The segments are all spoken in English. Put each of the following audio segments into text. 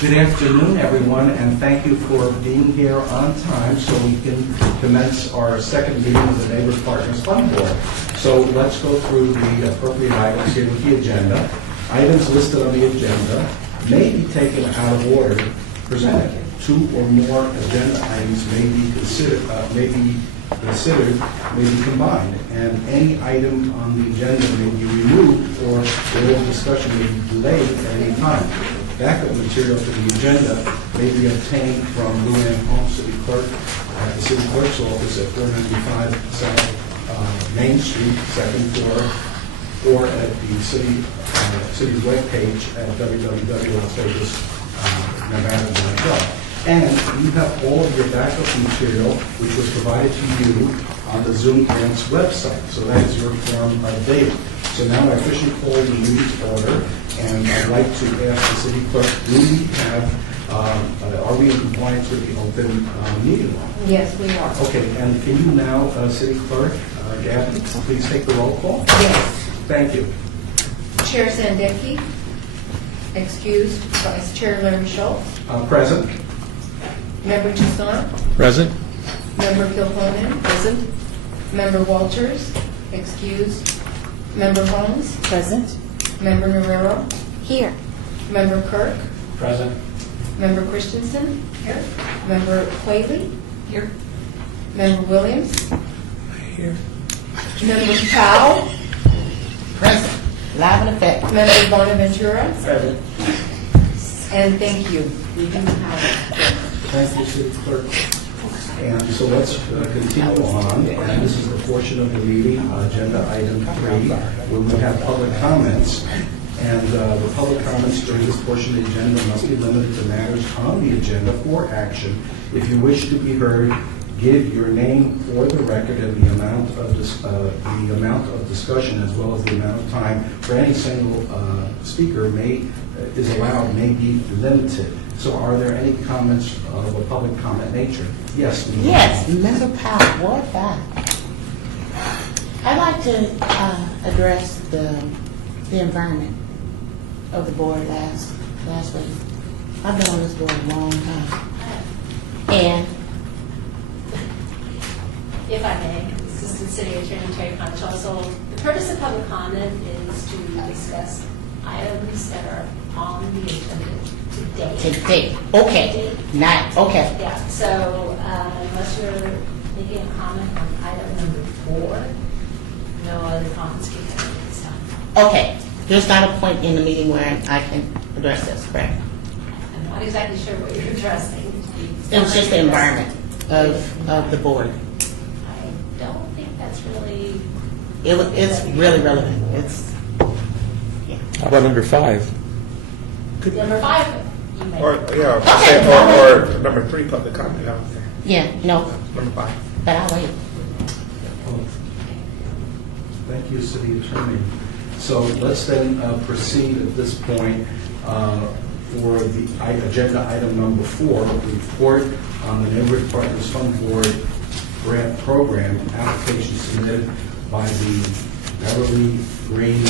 Good afternoon, everyone, and thank you for being here on time so we can commence our second meeting of the Neighborhood Partners Fund Board. So let's go through the appropriate items here with the agenda. Items listed on the agenda may be taken out of order presented. Two or more agenda items may be considered, may be combined, and any item on the agenda may be removed or the little discussion may be delayed at any time. Backup material for the agenda may be obtained from Luann Holmes, City Clerk, at the City Clerk's office at 495 South Main Street, second floor, or at the city's webpage at www.lasvegasnevada.gov. And you have all of your backup material, which was provided to you on the Zoom Grants website. So that is your form of data. So now I officially call the meeting to order, and I'd like to ask the city clerk, do we have, are we in compliance with the open meeting law? Yes, we are. Okay, and can you now, city clerk, Gabby, please take the roll call? Yes. Thank you. Chair Sandecki, excused. Vice Chair Larry Schultz. Present. Member Toussaint. Present. Member Kilponen. Present. Member Walters, excused. Member Holmes. Present. Member Navarro. Here. Member Kirk. Present. Member Christensen. Here. Member Quayle. Here. Member Williams. Here. Member Powell. Present. Live in effect. Member Bonaventura. Present. And thank you. We do have Thank you, City Clerk. And so let's continue on, and this is the portion of the meeting, agenda item 3, where we have public comments. And the public comments during this portion of the agenda must be limited to matters on the agenda for action. If you wish to be heard, give your name for the record and the amount of discussion as well as the amount of time for any single speaker is allowed may be limited. So are there any comments of a public comment nature? Yes. Yes, Member Powell, Ward 5. I'd like to address the environment of the board last week. I've been on this board a long time. And If I may, Assistant City Attorney Terry Conchal. So the purpose of public comment is to discuss items that are on the agenda today. today, okay, not, okay. Yeah, so unless you're making a comment on item number 4, no other comments can come at this time. Okay, there's not a point in the meeting where I can address this, correct? I'm not exactly sure what you're addressing. It was just the environment of the board. I don't think that's really... It's really relevant. It's, yeah. How about number 5? Number 5, you may... Or number 3, public comment. Yeah, no, Number 5. but I'll wait. Thank you, City Attorney. So let's then proceed at this point for the agenda item number 4, report on the Neighborhood Partners Fund Board grant program application submitted by the Beverly Green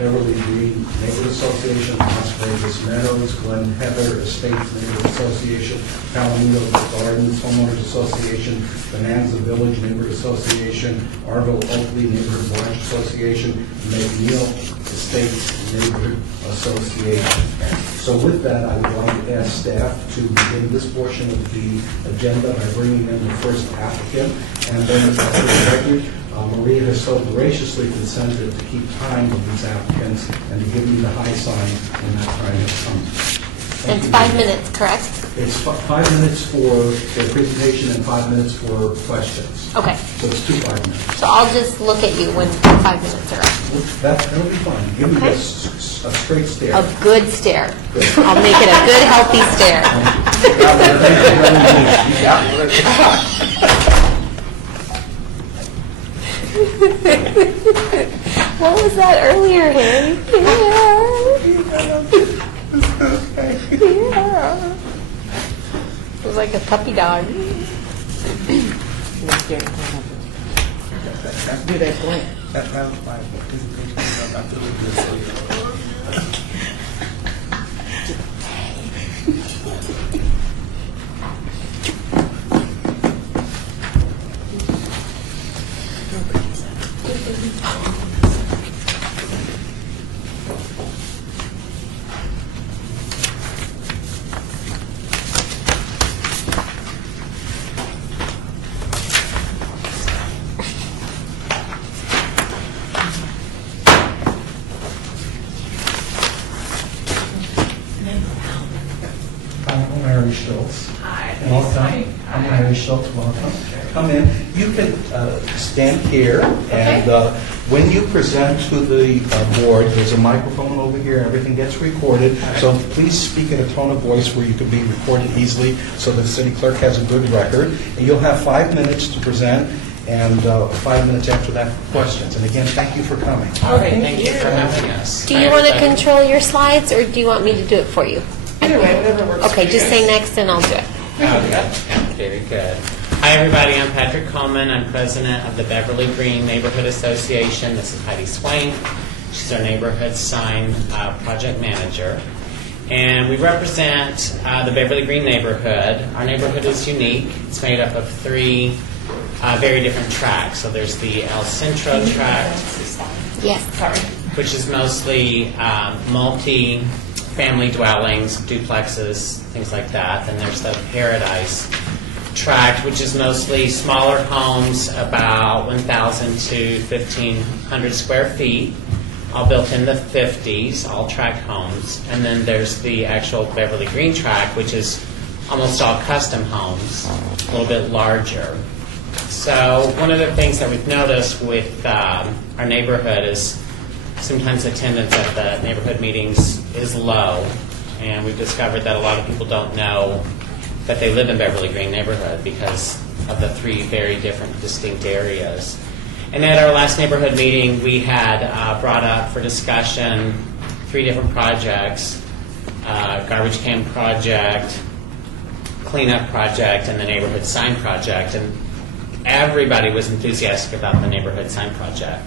Neighborhood Association, Las Vegas Meadows, Glen Heather Estates Neighborhood Association, Palomino Gardens Homeowners Association, Bonanza Village Neighborhood Association, Arville Oakley Neighborhood Branch Association, McNeil Estates Neighborhood Association. So with that, I would like to ask staff to begin this portion of the agenda by bringing in the first applicant, and then for the record, Maria has so graciously consented to keep time with these applicants and to give me the high sign when that time has come. It's 5 minutes, correct? It's 5 minutes for the presentation and 5 minutes for questions. Okay. So it's 5 minutes. So I'll just look at you when 5 minutes are up. That'll be fine. Give me Okay. a straight stare. A good stare. I'll make it a good, healthy stare. What was that earlier, Harry? Yeah. It was like a puppy dog. Do that point. That was my presentation. I feel good. I'm Larry Schultz. Hi. Welcome. I'm Larry Schultz, welcome. Come in. You can stand here, and when you present to the board, there's a microphone over here, everything gets recorded, so please speak in a tone of voice where you can be recorded easily so the city clerk has a good record. And you'll have 5 minutes to present, and 5 minutes after that for questions. And again, thank you for coming. All right, thank you for having us. Do you want to control your slides, or do you want me to do it for you? Either way, whatever works. Okay, for just you say guys. next and I'll do it. Okay, very good. Hi, everybody. I'm Patrick Coleman. I'm president of the Beverly Green Neighborhood Association. This is Heidi Swain. She's our neighborhood sign project manager. And we represent the Beverly Green neighborhood. Our neighborhood is unique. It's made up of 3 very different tracks. So there's the El Centro tract, Yes. sorry, which is mostly multi-family dwellings, duplexes, things like that. Then there's the Paradise tract, which is mostly smaller homes, about 1,000 to 1,500 square feet, all built in the 50s, all tract homes. And then there's the actual Beverly Green tract, which is almost all custom homes, a little bit larger. So one of the things that we've noticed with our neighborhood is sometimes attendance at the neighborhood meetings is low, and we've discovered that a lot of people don't know that they live in Beverly Green neighborhood because of the 3 very different distinct areas. And at our last neighborhood meeting, we had brought up for discussion 3 different projects, garbage can project, cleanup project, and the neighborhood sign project. And everybody was enthusiastic about the neighborhood sign project.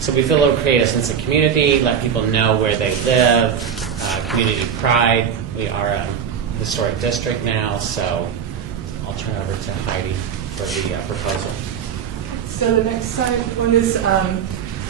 So we feel it'll create a sense of community, let people know where they live, community pride. We are a historic district now, so I'll turn over to Heidi for the proposal. So the next slide one is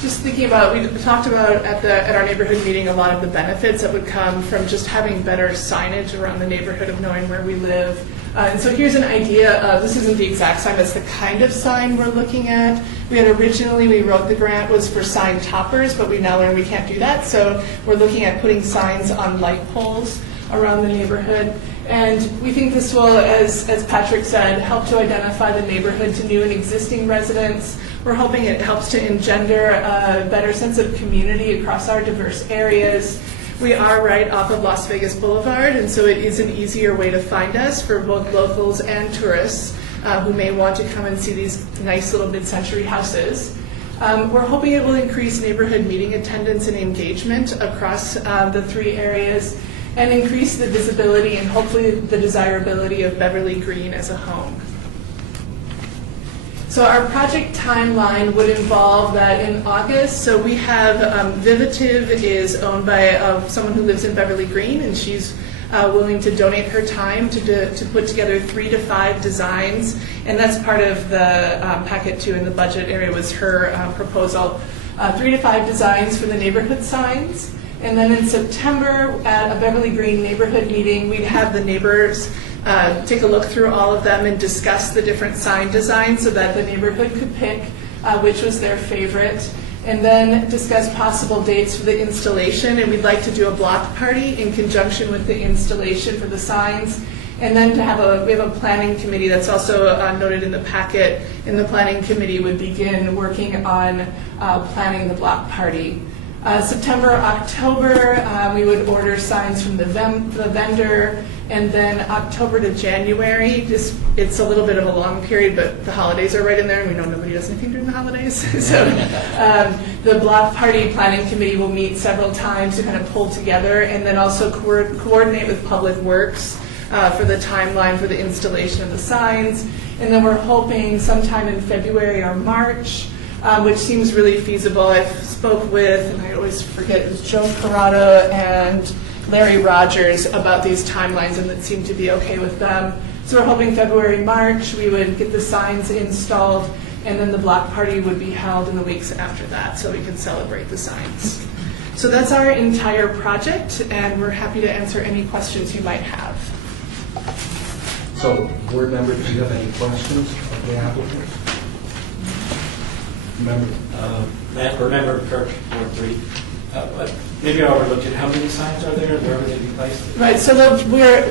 just thinking about, we talked about at our neighborhood meeting a lot of the benefits that would come from just having better signage around the neighborhood, of knowing where we live. And so here's an idea of, this isn't the exact sign, that's the kind of sign we're looking at. We had originally, we wrote the grant was for sign toppers, but we now learned we can't do that. So we're looking at putting signs on light poles around the neighborhood. And we think this will, as Patrick said, help to identify the neighborhood to new and existing residents. We're hoping it helps to engender a better sense of community across our diverse areas. We are right off of Las Vegas Boulevard, and so it is an easier way to find us for both locals and tourists who may want to come and see these nice little mid-century houses. We're hoping it will increase neighborhood meeting attendance and engagement across the 3 areas, and increase the visibility and hopefully the desirability of Beverly Green as a home. So our project timeline would involve that in August. So we have Vivative is owned by someone who lives in Beverly Green, and she's willing to donate her time to put together 3 to 5 designs, and that's part of the packet too in the budget area was her proposal. 3 to 5 designs for the neighborhood signs. And then in September, at a Beverly Green neighborhood meeting, we'd have the neighbors take a look through all of them and discuss the different sign designs so that the neighborhood could pick which was their favorite, and then discuss possible dates for the installation. And we'd like to do a block party in conjunction with the installation for the signs. And then to we have a planning committee that's also noted in the packet, and the planning committee would begin working on planning the block party. September, October, we would order signs from the vendor, and then October to January, it's a little bit of a long period, but the holidays are right in there, and we know nobody does anything during the holidays. So the block party planning committee will meet several times to kind of pull together, and then also coordinate with Public Works for the timeline for the installation of the signs. And then we're hoping sometime in February or March, which seems really feasible. I spoke with, and I always forget, it was Joe Corrado and Larry Rogers about these timelines, and it seemed to be okay with them. So we're hoping February, March, we would get the signs installed, and then the block party would be held in the weeks after that, so we can celebrate the signs. So that's our entire project, and we're happy to answer any questions you might have. So, board members, do you have any questions of the applicant? Member Kirk, Ward 3. Maybe I overlooked it. How many signs are there? Where would they be placed? Right, so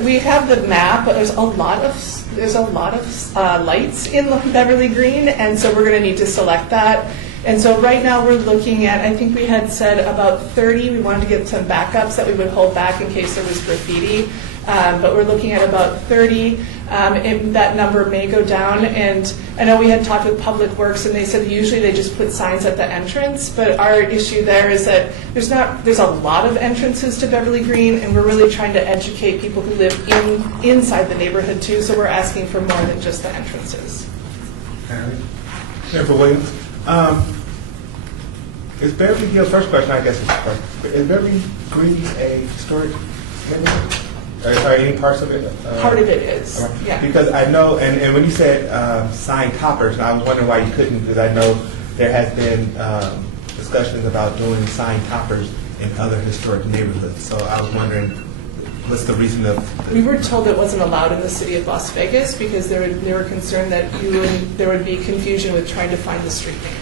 we have the map, but there's a lot of lights in Beverly Green, and so we're going to need to select that. And so right now we're looking at, I think we had said about 30. We wanted to get some backups that we would hold back in case there was graffiti. But we're looking at about 30, and that number may go down. And I know we had talked with Public Works, and they said usually they just put signs at the entrance, but our issue there is that there's a lot of entrances to Beverly Green, and we're really trying to educate people who live inside the neighborhood too, so we're asking for more than just the entrances. Harry? Jennifer Williams. Is Beverly Hills, first question I guess is Beverly Green a historic neighborhood? Are any parts of it? Part of it is, yeah. Because I know, and when you said sign toppers, I was wondering why you couldn't, because I know there has been discussions about doing sign toppers in other historic neighborhoods. So I was wondering, what's the reason of? We were told it wasn't allowed in the city of Las Vegas because they were concerned that there would be confusion with trying to find the street name.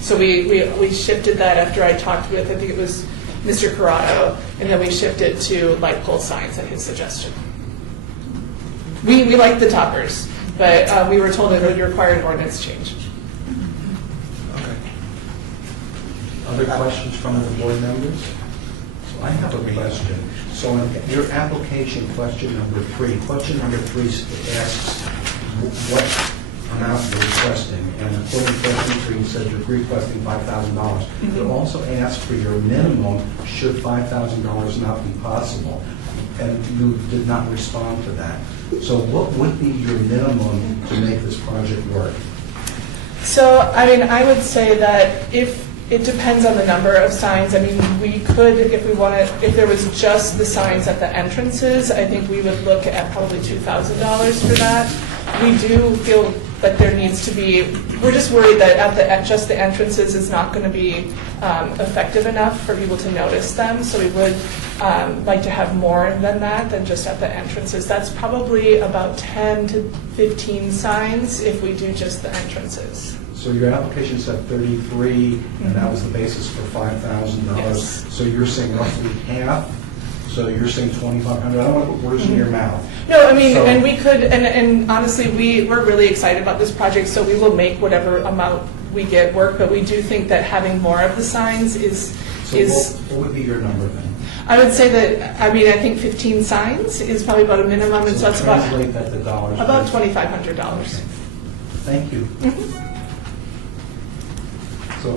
So we shifted that after I talked with, I think it was Mr. Corrado, and then we shifted to light pole signs at his suggestion. We like the toppers, but we were told it would require an ordinance change. Okay. Other questions from the board members? So I have a question. So in your application, question number 3 asks what amount you're requesting, and according to question 3, it says you're requesting $5,000. It also asks for your minimum should $5,000 not be possible, and you did not respond to that. So what would be your minimum to make this project work? So, I mean, I would say that if it depends on the number of signs. I mean, we could, if there was just the signs at the entrances, I think we would look at probably $2,000 for that. We do feel that there needs to be, we're just worried that at just the entrances is not going to be effective enough for people to notice them. So we would like to have more than that, than just at the entrances. That's probably about 10 to 15 signs if we do just the entrances. So your application said 33, and that was the basis for $5,000. Yes. So you're saying roughly half? So you're saying 2,500? I don't want to put words in your mouth. No, I mean, So- and we could, and honestly, we're really excited about this project, so we will make whatever amount we get work, but we do think that having more of the signs is. So what would be your number then? I would say that, I mean, I think 15 signs is probably about a minimum, and so that's translate that to dollars. about please. $2,500. Thank you. So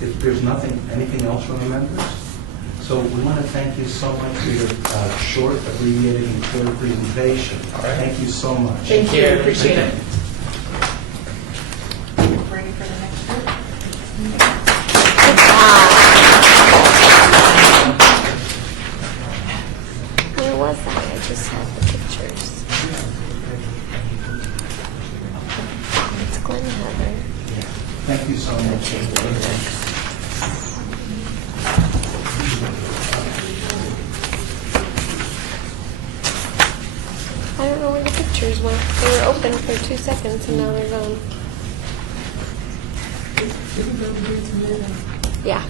if there's anything else from the members? So we want to thank you so much for your short, abbreviated, and clear presentation. All right. Thank you so much. Thank you, appreciate it. Ready for the next group? Where was that? I just had the pictures. It's Glen Heather. Thank you so much. I don't know where the pictures went. They were open for 2 seconds and now they're gone. Yeah.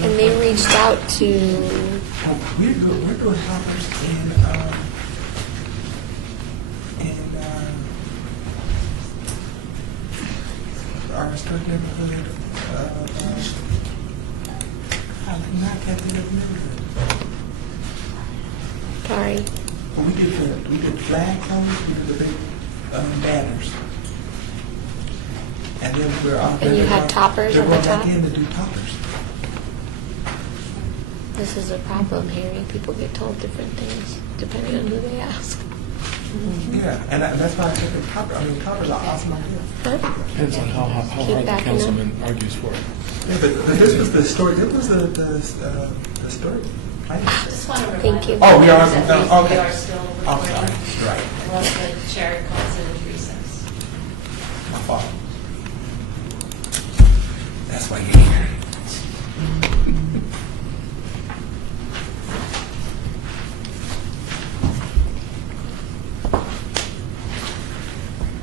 And they reached out to, We're doing toppers in our historic neighborhood. I can't think of the neighborhood. sorry, But we did flags on it, we did the big banners. And then we're on. And you had toppers on the They're top? going back in to do toppers. this is a problem, Harry. People get told different things depending on who they ask. Yeah, and that's why I think the toppers are awesome idea. Huh? Depends on how Keep hard the backing up. councilman argues for it. Yeah, but this was the story, it was the story. I just want to remind Thank you. the Oh, we are- members that okay. we are still I'm recording. sorry, right. Unless the chair calls it a recess. My fault. That's why you're here.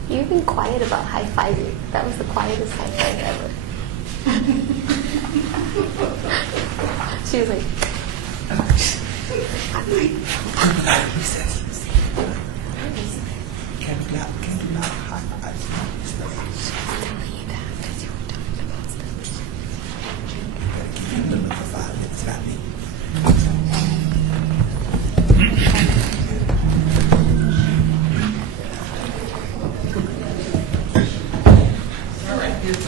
You've been quiet about high-fiving. That was the quietest high five ever. She was like, Can't do not high five. telling you that because you were talking about stuff. Keep in the middle for 5 minutes, not me.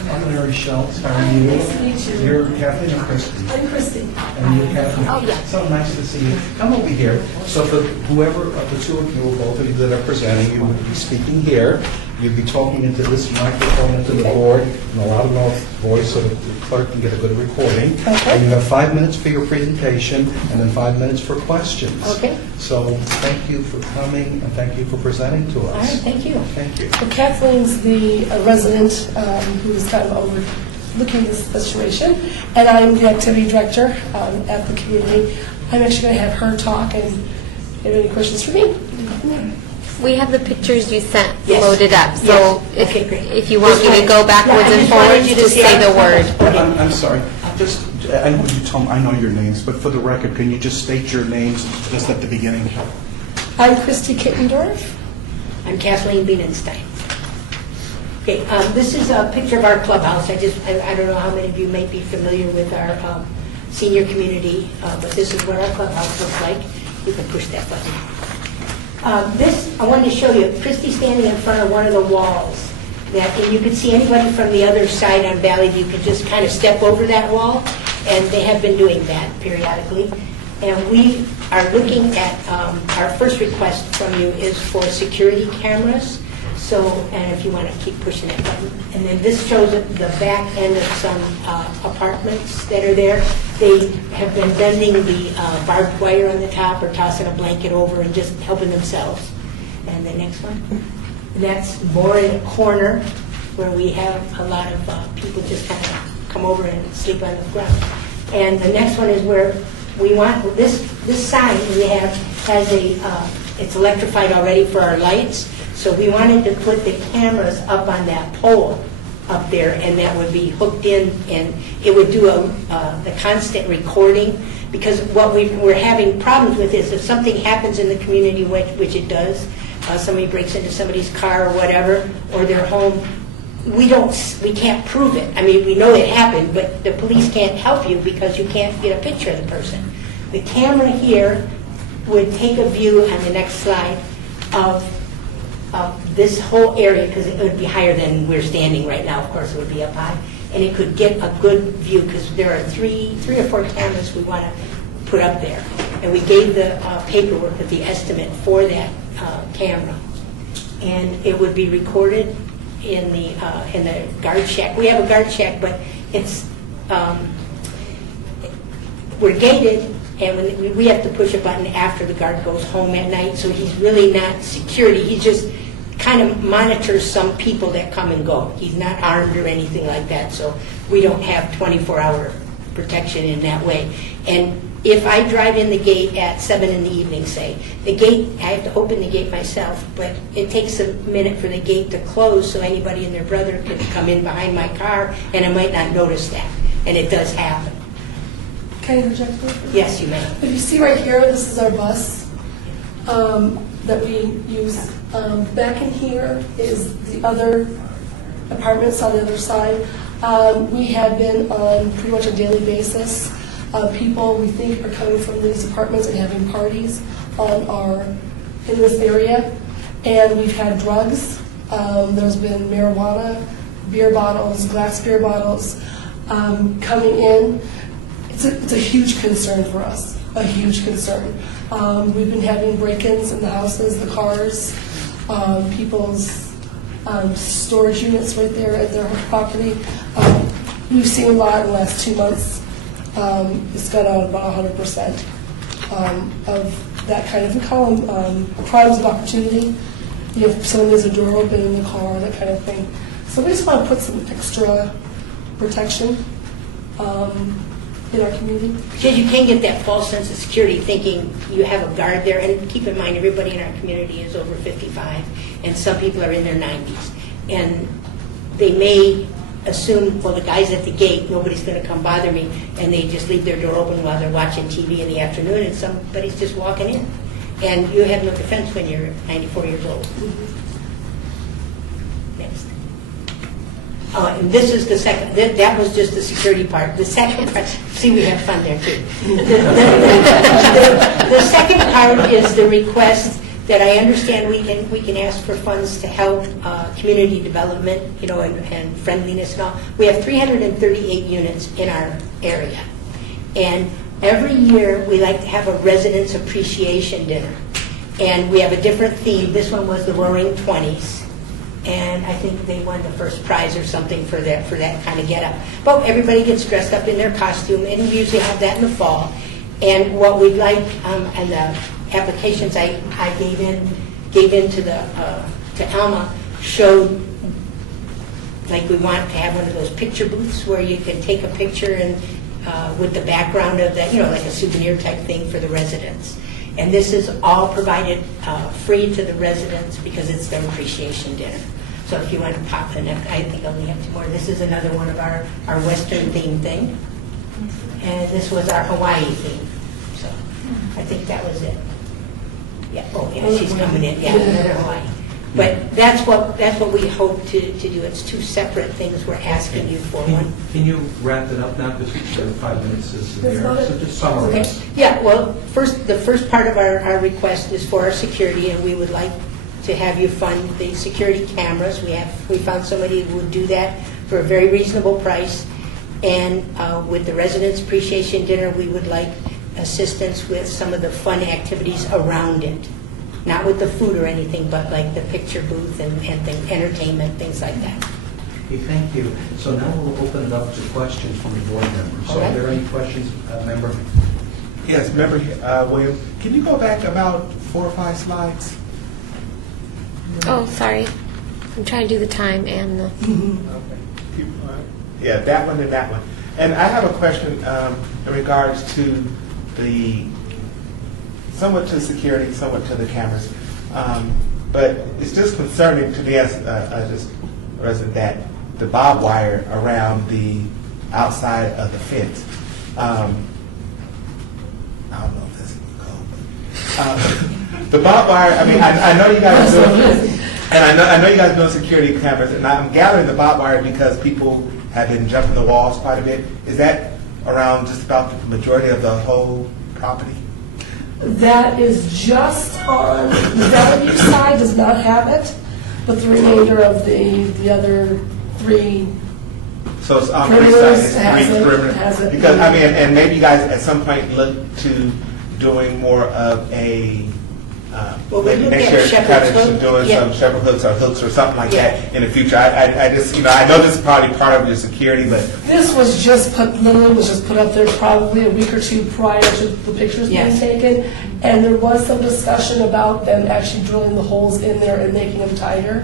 I'm Larry Schultz. How are you? Nice to meet you. You're Kathleen or Christy? I'm Christy. And you're Kathleen? Oh, yeah. So nice to see you. Come over here. So for whoever of the two of you, or both of you that are presenting, you would be speaking here. You'd be talking into this microphone, into the board, in a loud enough voice so that the clerk can get a good recording. Okay. And you have 5 minutes for your presentation, and then 5 minutes for questions. Okay. So thank you for coming, and thank you for presenting to us. All right, thank you. Thank you. Well, Kathleen's the resident who's kind of overlooking this situation, and I'm the activity director at the community. I'm actually going to have her talk, and if you have any questions for me? We have the pictures you sent Yes. loaded up, so Yes. Okay, great. if you want me to go backwards and forwards, just say the word. I'm sorry. Just, I know you told, I know your names, but for the record, can you just state your names just at the beginning? I'm Christy Kittendorf. I'm Kathleen Bienenstein. Okay, this is a picture of our clubhouse. I don't know how many of you may be familiar with our senior community, but this is what our clubhouse looks like. You can push that button. I wanted to show you, Christy's standing in front of one of the walls, and you can see anybody from the other side on Valley View can just kind of step over that wall, and they have been doing that periodically. And we are looking at, our first request from you is for security cameras. So, and if you want to keep pushing that button. And then this shows the back end of some apartments that are there. They have been bending the barbed wire on the top or tossing a blanket over and just helping themselves. And the next one. And that's more in a corner where we have a lot of people just kind of come over and sleep on the ground. And the next one is where we want, this sign we have has it's electrified already for our lights. So we wanted to put the cameras up on that pole up there, and that would be hooked in, and it would do the constant recording. Because what we're having problems with is if something happens in the community, which it does, somebody breaks into somebody's car or whatever, or their home, we can't prove it. I mean, we know it happened, but the police can't help you because you can't get a picture of the person. The camera here would take a view on the next slide of this whole area, because it would be higher than we're standing right now. Of course, it would be up high, and it could get a good view because there are three or four cameras we want to put up there, and we gave the paperwork with the estimate for that camera, and it would be recorded in the guard shack. We have a guard shack, but it's we're gated. And we have to push a button after the guard goes home at night, so he's really not security. He just kind of monitors some people that come and go. He's not armed or anything like that, so we don't have 24-hour protection in that way. And if I drive in the gate at 7 in the evening, say, the gate, I have to open the gate myself, but it takes a minute for the gate to close so anybody and their brother can come in behind my car, and I might not notice that. And it does happen. Can I interject for you? Yes, you may. If you see right here, this is our bus that we use. Back in here is the other apartments on the other side. We have been on pretty much a daily basis. People we think are coming from these apartments and having parties in this area. And we've had drugs. There's been marijuana, beer bottles, glass beer bottles coming in. It's a huge concern for us, a huge concern. We've been having break-ins in the houses, the cars, people's storage units right there at their property. we've seen a lot in the last 2 months. It's gone on about 100% of that kind of, we call them crimes of opportunity. You know, if someone leaves a door open in the car, that kind of thing. So we just want to put some extra protection in our community. Because you can get that false sense of security thinking you have a guard there. And keep in mind, everybody in our community is over 55, and some people are in their 90s. And they may assume, well, the guy's at the gate, nobody's going to come bother me, and they just leave their door open while they're watching TV in the afternoon, and somebody's just walking in. And you have no defense when you're 94 years old. Next. And this is the second, that was just the security part. The second part, see, we have fun there too. The second part is the request that I understand we can ask for funds to help community development, you know, and friendliness and all. We have 338 units in our area. And every year we like to have a residents appreciation dinner. And we have a different theme. This one was the Roaring 20s. And I think they won the first prize or something for that kind of get-up. But everybody gets dressed up in their costume, and we usually have that in the fall. And what we'd like, and the applications I gave in to Alma showed, like, we want to have one of those picture booths where you can take a picture and with the background of that, you know, like a souvenir type thing for the residents. And this is all provided free to the residents because it's their appreciation dinner. So if you want to pop in, I think I only have 2 more. This is another one of our Western themed thing. And this was our Hawaii theme. So I think that was it. Yeah, oh yeah, she's coming in. Yeah, another Hawaii. But that's what we hope to do. It's 2 separate things we're asking you for. Can you wrap it up now, because 5 minutes is there, so just summarize. Okay. Yeah, well, the first part of our request is for our security, and we would like to have you fund the security cameras. We found somebody who would do that for a very reasonable price. And with the Residents Appreciation Dinner, we would like assistance with some of the fun activities around it. Not with the food or anything, but like the picture booth and entertainment, things like that. Okay, thank you. So now we'll open it up to questions from the board members. So are there any questions, member? Yes, member William, can you go back about 4 or 5 slides? Oh, sorry. I'm trying to do the time and the... Okay. Yeah, that one and that one. And I have a question in regards to somewhat to security, somewhat to the cameras. But it's just concerning to me as just a resident that the barbed wire around the outside of the fence. I don't know if this is called. The barbed wire, I mean, I know you guys are doing, and I know you guys are doing security cameras, and I'm gathering the barbed wire because people have been jumping the walls quite a bit. Is that around just about the majority of the whole property? That is just on the Bellevue side, does not have it, but the remainder of the other 3. So it's on three sides, it's Has three it, perimeter. has it. Because, I mean, and maybe you guys at some point look to doing more of a, Well, we looked next at year, shepherd's kind of hook. doing Yeah. some shepherd hooks or something like Yeah. that in the future. I just, I know this is probably part of your security, but This was just put up there probably a week or 2 prior to the pictures being Yes. taken. And there was some discussion about them actually drilling the holes in there and making them tighter.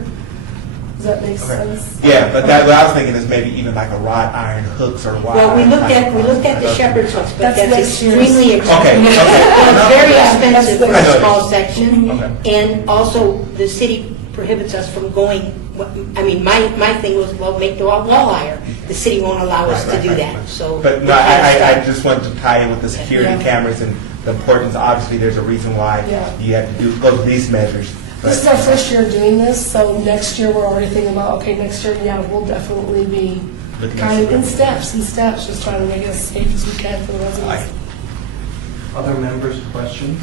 Does that make sense? yeah, but that, what I was thinking is maybe even like a wrought iron hooks or wrought Well, we iron looked type at of- the shepherd's hooks, but That's that's next year's. extremely expensive. Okay, okay. Well, it's very Yeah, expensive that's for a the- small section. Okay. And also, the city prohibits us from going, I mean, my thing was, well, make the wall wire. The city won't allow us to do that, so. But no, I just wanted to tie in with the security Yeah. cameras and the importance. Obviously, there's a reason why Yeah. you have to go to these measures. This is our first year doing this, so next year we're already thinking about, okay, next year, yeah, we'll definitely be Looking at kind of in security. steps, just trying to make it as safe as we can for the residents. Other members, questions?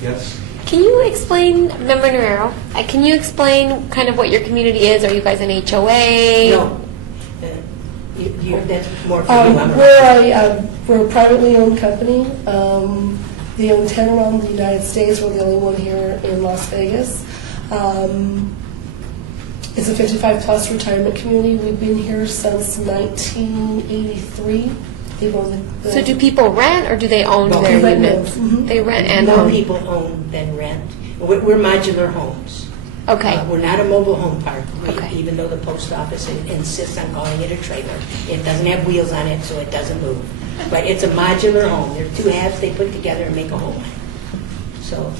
Yes? Can you explain, Member Narero, can you explain kind of what your community is? Are you guys an HOA? No. That's more for you. I'm a- We're a privately owned company. They own 10 around the United States. We're the only one here in Las Vegas. It's a 55-plus retirement community. We've been here since 1983. They've owned the- So do people rent or do they own No, their they rent units? both. Mhm. They rent and More own. people own than rent. We're modular homes. Okay. We're not a mobile home park, Okay. even though the post office insists on calling it a trailer. It doesn't have wheels on it, so it doesn't move. But it's a modular home. There are two halves they put together and make a home. So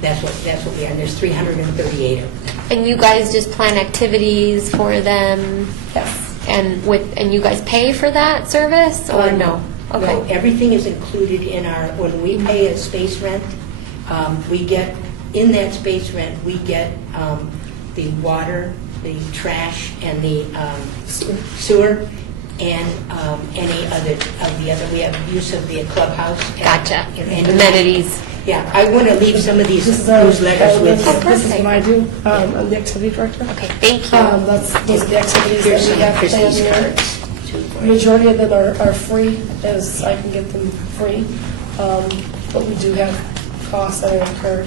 that's what we are. And there's 338 of them. And you guys just plan activities for them? Yes. And you guys pay for that service or no? Okay. No, everything is included in when we pay a space rent, we get, in that space rent, we get the water, the trash, and the sewer, and any other we have use of the clubhouse. Gotcha. And Amenities. Yeah, I want to leave some of these This is newsletters with you. This is what I do. I'm the activity director. Okay, thank you. Those are the activities Here's that we some have planned Christmas here. cards, too, for you. Majority of them are free, as I can get them free. But we do have costs that are incurred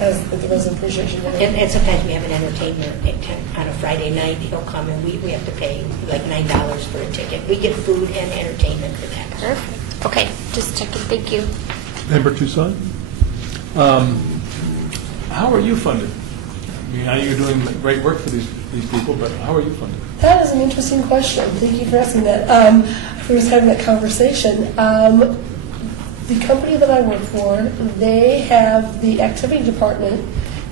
as the resident appreciation day. And sometimes we have an entertainer on a Friday night. He'll come and we have to pay like $9 for a ticket. We get food and entertainment for that. Perfect. Okay, just checking. Thank you. Member Tucson? How are you funded? I mean, I know you're doing great work for these people, but how are you funded? That is an interesting question. Thank you for asking that. We were having that conversation. The company that I work for, they have the activity department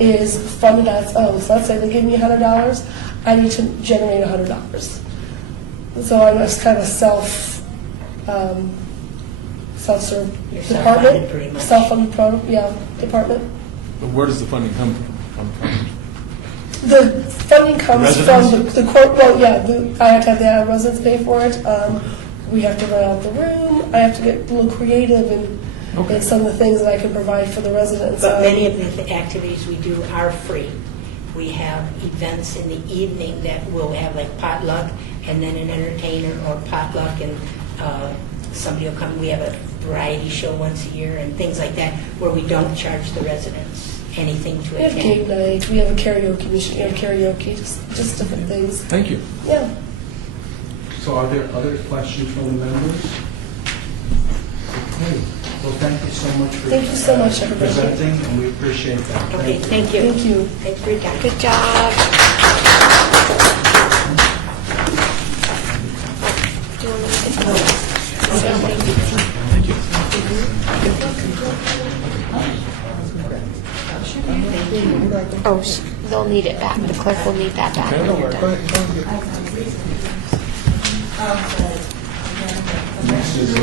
is funded on its own. So let's say they give me $100, I need to generate $100. So I'm just kind of self-serve You're department, self-funded pretty much. self-funded department. But where does the funding come from? The funding comes from Residents? the court, well, yeah, I have to have the residents pay for it. We have to rent out the room. I have to get a little creative in some of the things that I can provide for the residents. But many of the activities we do are free. We have events in the evening that will have like potluck and then an entertainer or potluck and somebody will come. We have a variety show once a year and things like that where we don't charge the residents anything to We have attend. game night. We have a karaoke machine. We have karaoke, just different things. Thank you. Yeah. So are there other questions from the members? Okay, well, thank you so much for Thank you so much, everybody. presenting, and we appreciate that. Okay, thank you. Thank you. Thanks for your time. Good job. Do you want me to get Oh, they'll need it back. The clerk will need that back when you're done. Next is, no?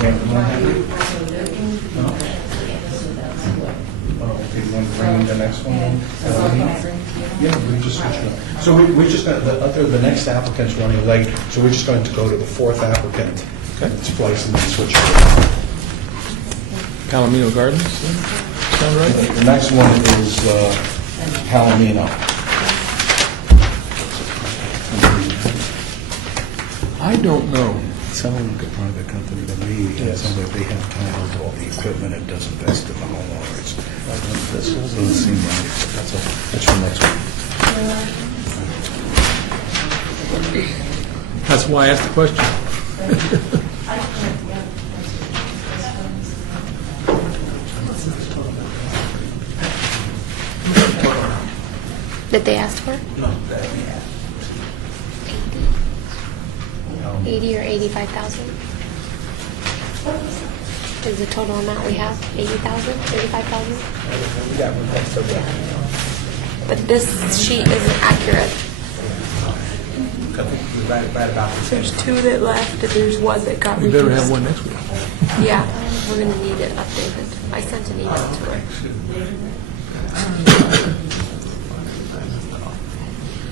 Oh, okay, you want to bring in the next one then? Yeah, we just switched it. So we're just going to, the next applicant's running late, so we're just going to go to the fourth applicant. Okay. It's place and then switch it. Palomino Gardens, sound right? The next one is Palomino. I don't know. Selling a private company to me, it sounds like they have title to all the equipment and doesn't vest in the homeowners. This doesn't seem right, but that's your next one. That's why I asked the question. That they asked for? No, that we have. 80 or 85,000? Is the total amount we have 80,000, 85,000? But this sheet isn't accurate. I think we're right about the same. There's two that left, and there's one that got We better have one next week. Yeah, we're gonna need it updated. I sent an email to her.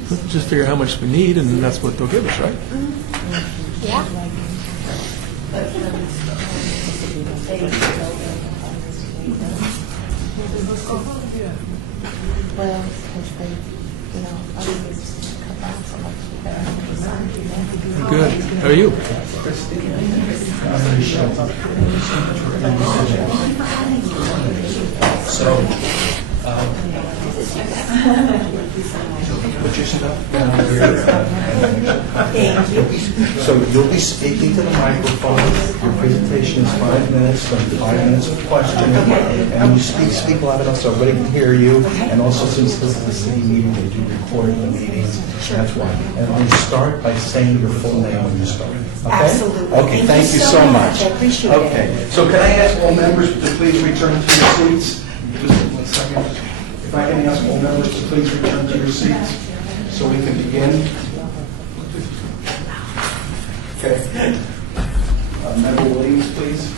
Let's just figure how much we need, and that's what they'll give us, right? Yeah. Well, because they, others come out so much better. Good. How are you? So Put yourself down here. So you'll be speaking to the microphone. Your presentation is 5 minutes, then 5 minutes of questioning. And you speak loud enough so everybody can hear you. And also, since this is a city meeting, they do record the meetings. That's why. And you start by saying your full name when you start. Okay? Absolutely. Okay, thank you so much. I appreciate it. Okay, so can I ask all members to please return to your seats? Just 1 second. If I can ask all members to please return to your seats so we can begin. Okay. Member Williams, please.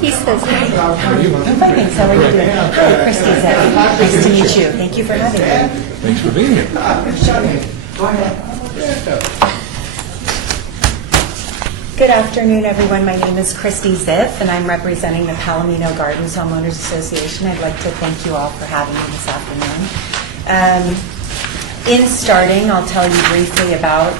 He says hi. I'm fine, thanks. How are you doing? Hi, Christy Zek. Nice to meet you. Thank you for having me. Thanks for being here. Go ahead. Good afternoon, everyone. My name is Christy Ziff, and I'm representing the Palomino Gardens Homeowners Association. I'd like to thank you all for having me this afternoon. In starting, I'll tell you briefly about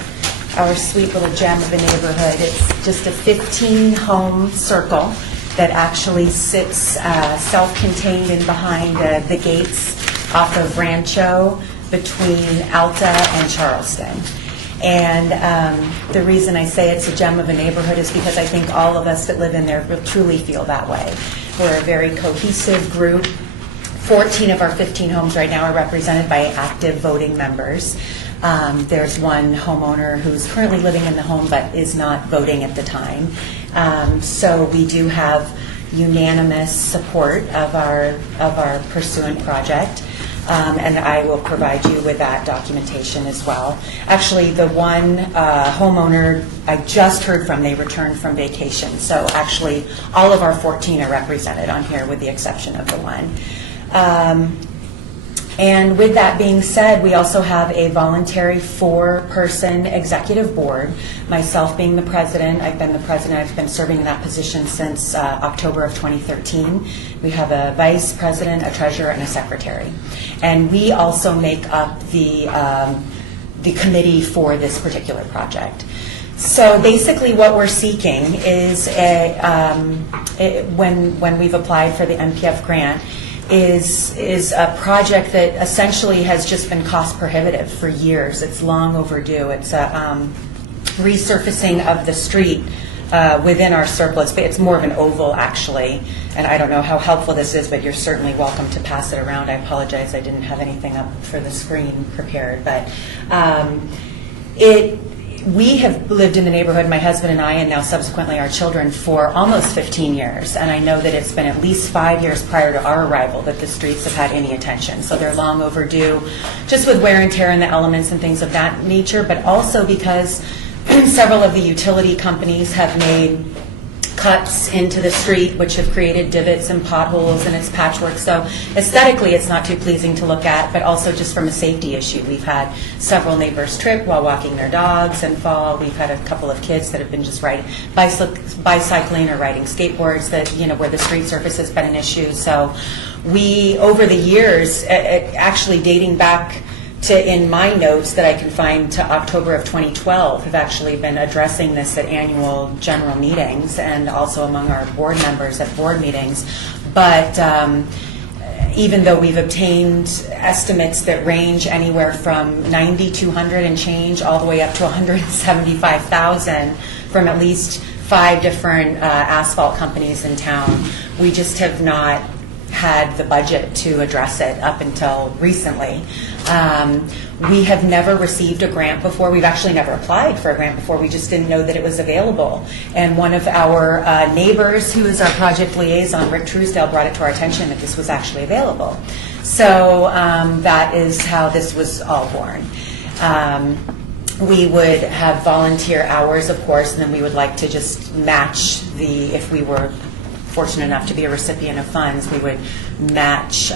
our sweet little gem of a neighborhood. It's just a 15-home circle that actually sits self-contained in behind the gates off of Rancho between Alta and Charleston. And the reason I say it's a gem of a neighborhood is because I think all of us that live in there will truly feel that way. We're a very cohesive group. 14 of our 15 homes right now are represented by active voting members. There's one homeowner who's currently living in the home but is not voting at the time. So we do have unanimous support of our Pursuant project. And I will provide you with that documentation as well. Actually, the one homeowner I just heard from, they returned from vacation. So actually, all of our 14 are represented on here with the exception of the one. And with that being said, we also have a voluntary 4-person executive board, myself being the president. I've been the president. I've been serving in that position since October of 2013. We have a vice president, a treasurer, and a secretary. And we also make up the committee for this particular project. So basically what we're seeking is, when we've applied for the MPF grant, is a project that essentially has just been cost prohibitive for years. It's long overdue. It's a resurfacing of the street within our circle. It's more of an oval, actually, and I don't know how helpful this is, but you're certainly welcome to pass it around. I apologize, I didn't have anything up for the screen prepared, but we have lived in the neighborhood, my husband and I, and now subsequently our children, for almost 15 years. And I know that it's been at least 5 years prior to our arrival that the streets have had any attention. So they're long overdue, just with wear and tear in the elements and things of that nature, but also because several of the utility companies have made cuts into the street, which have created divots and potholes, and it's patchwork. So aesthetically, it's not too pleasing to look at, but also just from a safety issue. We've had several neighbors trip while walking their dogs and fall. We've had a couple of kids that have been just bicycling or riding skateboards that, where the street surface has been an issue. So we, over the years, actually dating back to, in my notes that I can find, to October of 2012, have actually been addressing this at annual general meetings and also among our board members at board meetings. But even though we've obtained estimates that range anywhere from 9,200 and change all the way up to 175,000 from at least 5 different asphalt companies in town, we just have not had the budget to address it up until recently. We have never received a grant before. We've actually never applied for a grant before. We just didn't know that it was available. And one of our neighbors, who is our project liaison, Rick Truesdale, brought it to our attention that this was actually available. So that is how this was all born. We would have volunteer hours, of course, and then we would like to just match if we were fortunate enough to be a recipient of funds, we would match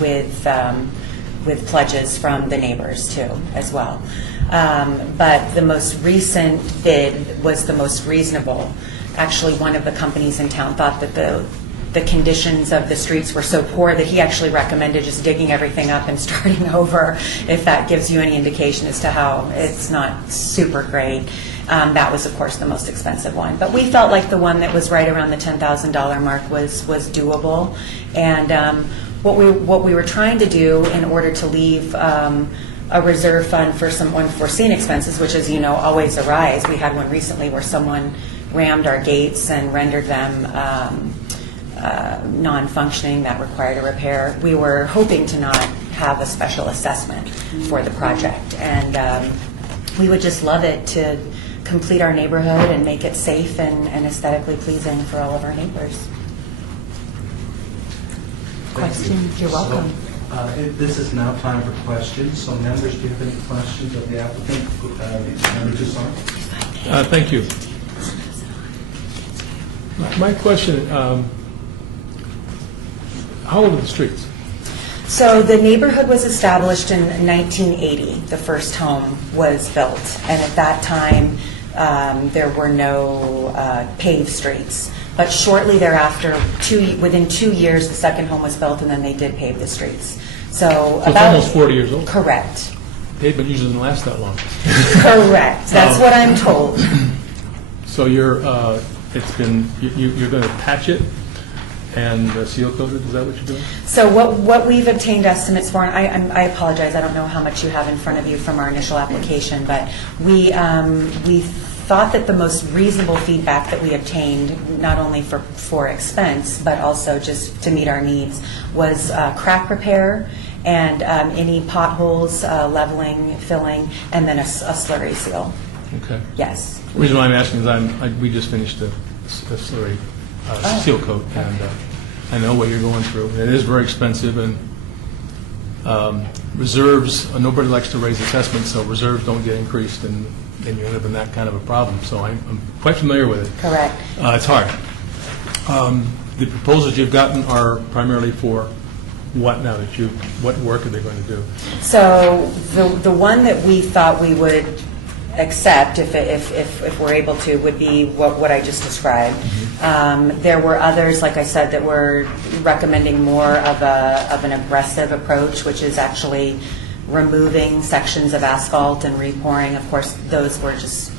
with pledges from the neighbors too, as well. But the most recent bid was the most reasonable. Actually, one of the companies in town thought that the conditions of the streets were so poor that he actually recommended just digging everything up and starting over, if that gives you any indication as to how it's not super great. That was, of course, the most expensive one. But we felt like the one that was right around the $10,000 mark was doable. And what we were trying to do in order to leave a reserve fund for some unforeseen expenses, which, as you know, always arise. We had one recently where someone rammed our gates and rendered them non-functioning, that required a repair. We were hoping to not have a special assessment for the project, and we would just love it to complete our neighborhood and make it safe and aesthetically pleasing for all of our neighbors. Questions? You're welcome. This is now time for questions. So members, do you have any questions of the applicant? Member Toussaint? Thank you. My question, how old are the streets? So the neighborhood was established in 1980. The first home was built, and at that time there were no paved streets. But shortly thereafter, within 2 years, the second home was built, and then they did pave the streets. So it's almost 40 years old? Correct. Pavement usually doesn't last that long. Correct. That's what I'm told. So you're going to patch it and seal coat it? Is that what you're doing? So what we've obtained estimates for, and I apologize, I don't know how much you have in front of you from our initial application, but we thought that the most reasonable feedback that we obtained, not only for expense, but also just to meet our needs, was crack repair and any potholes, leveling, filling, and then a slurry seal. Okay. Yes. The reason why I'm asking is we just finished a slurry seal coat, and I know what you're going through. It is very expensive, and reserves, nobody likes to raise assessments, so reserves don't get increased, and you end up in that kind of a problem. So I'm quite familiar with it. Correct. It's hard. The proposals you've gotten are primarily for what now? What work are they going to do? So the one that we thought we would accept, if we're able to, would be what I just described. There were others, like I said, that were recommending more of an aggressive approach, which is actually removing sections of asphalt and repouring. Of course, those were just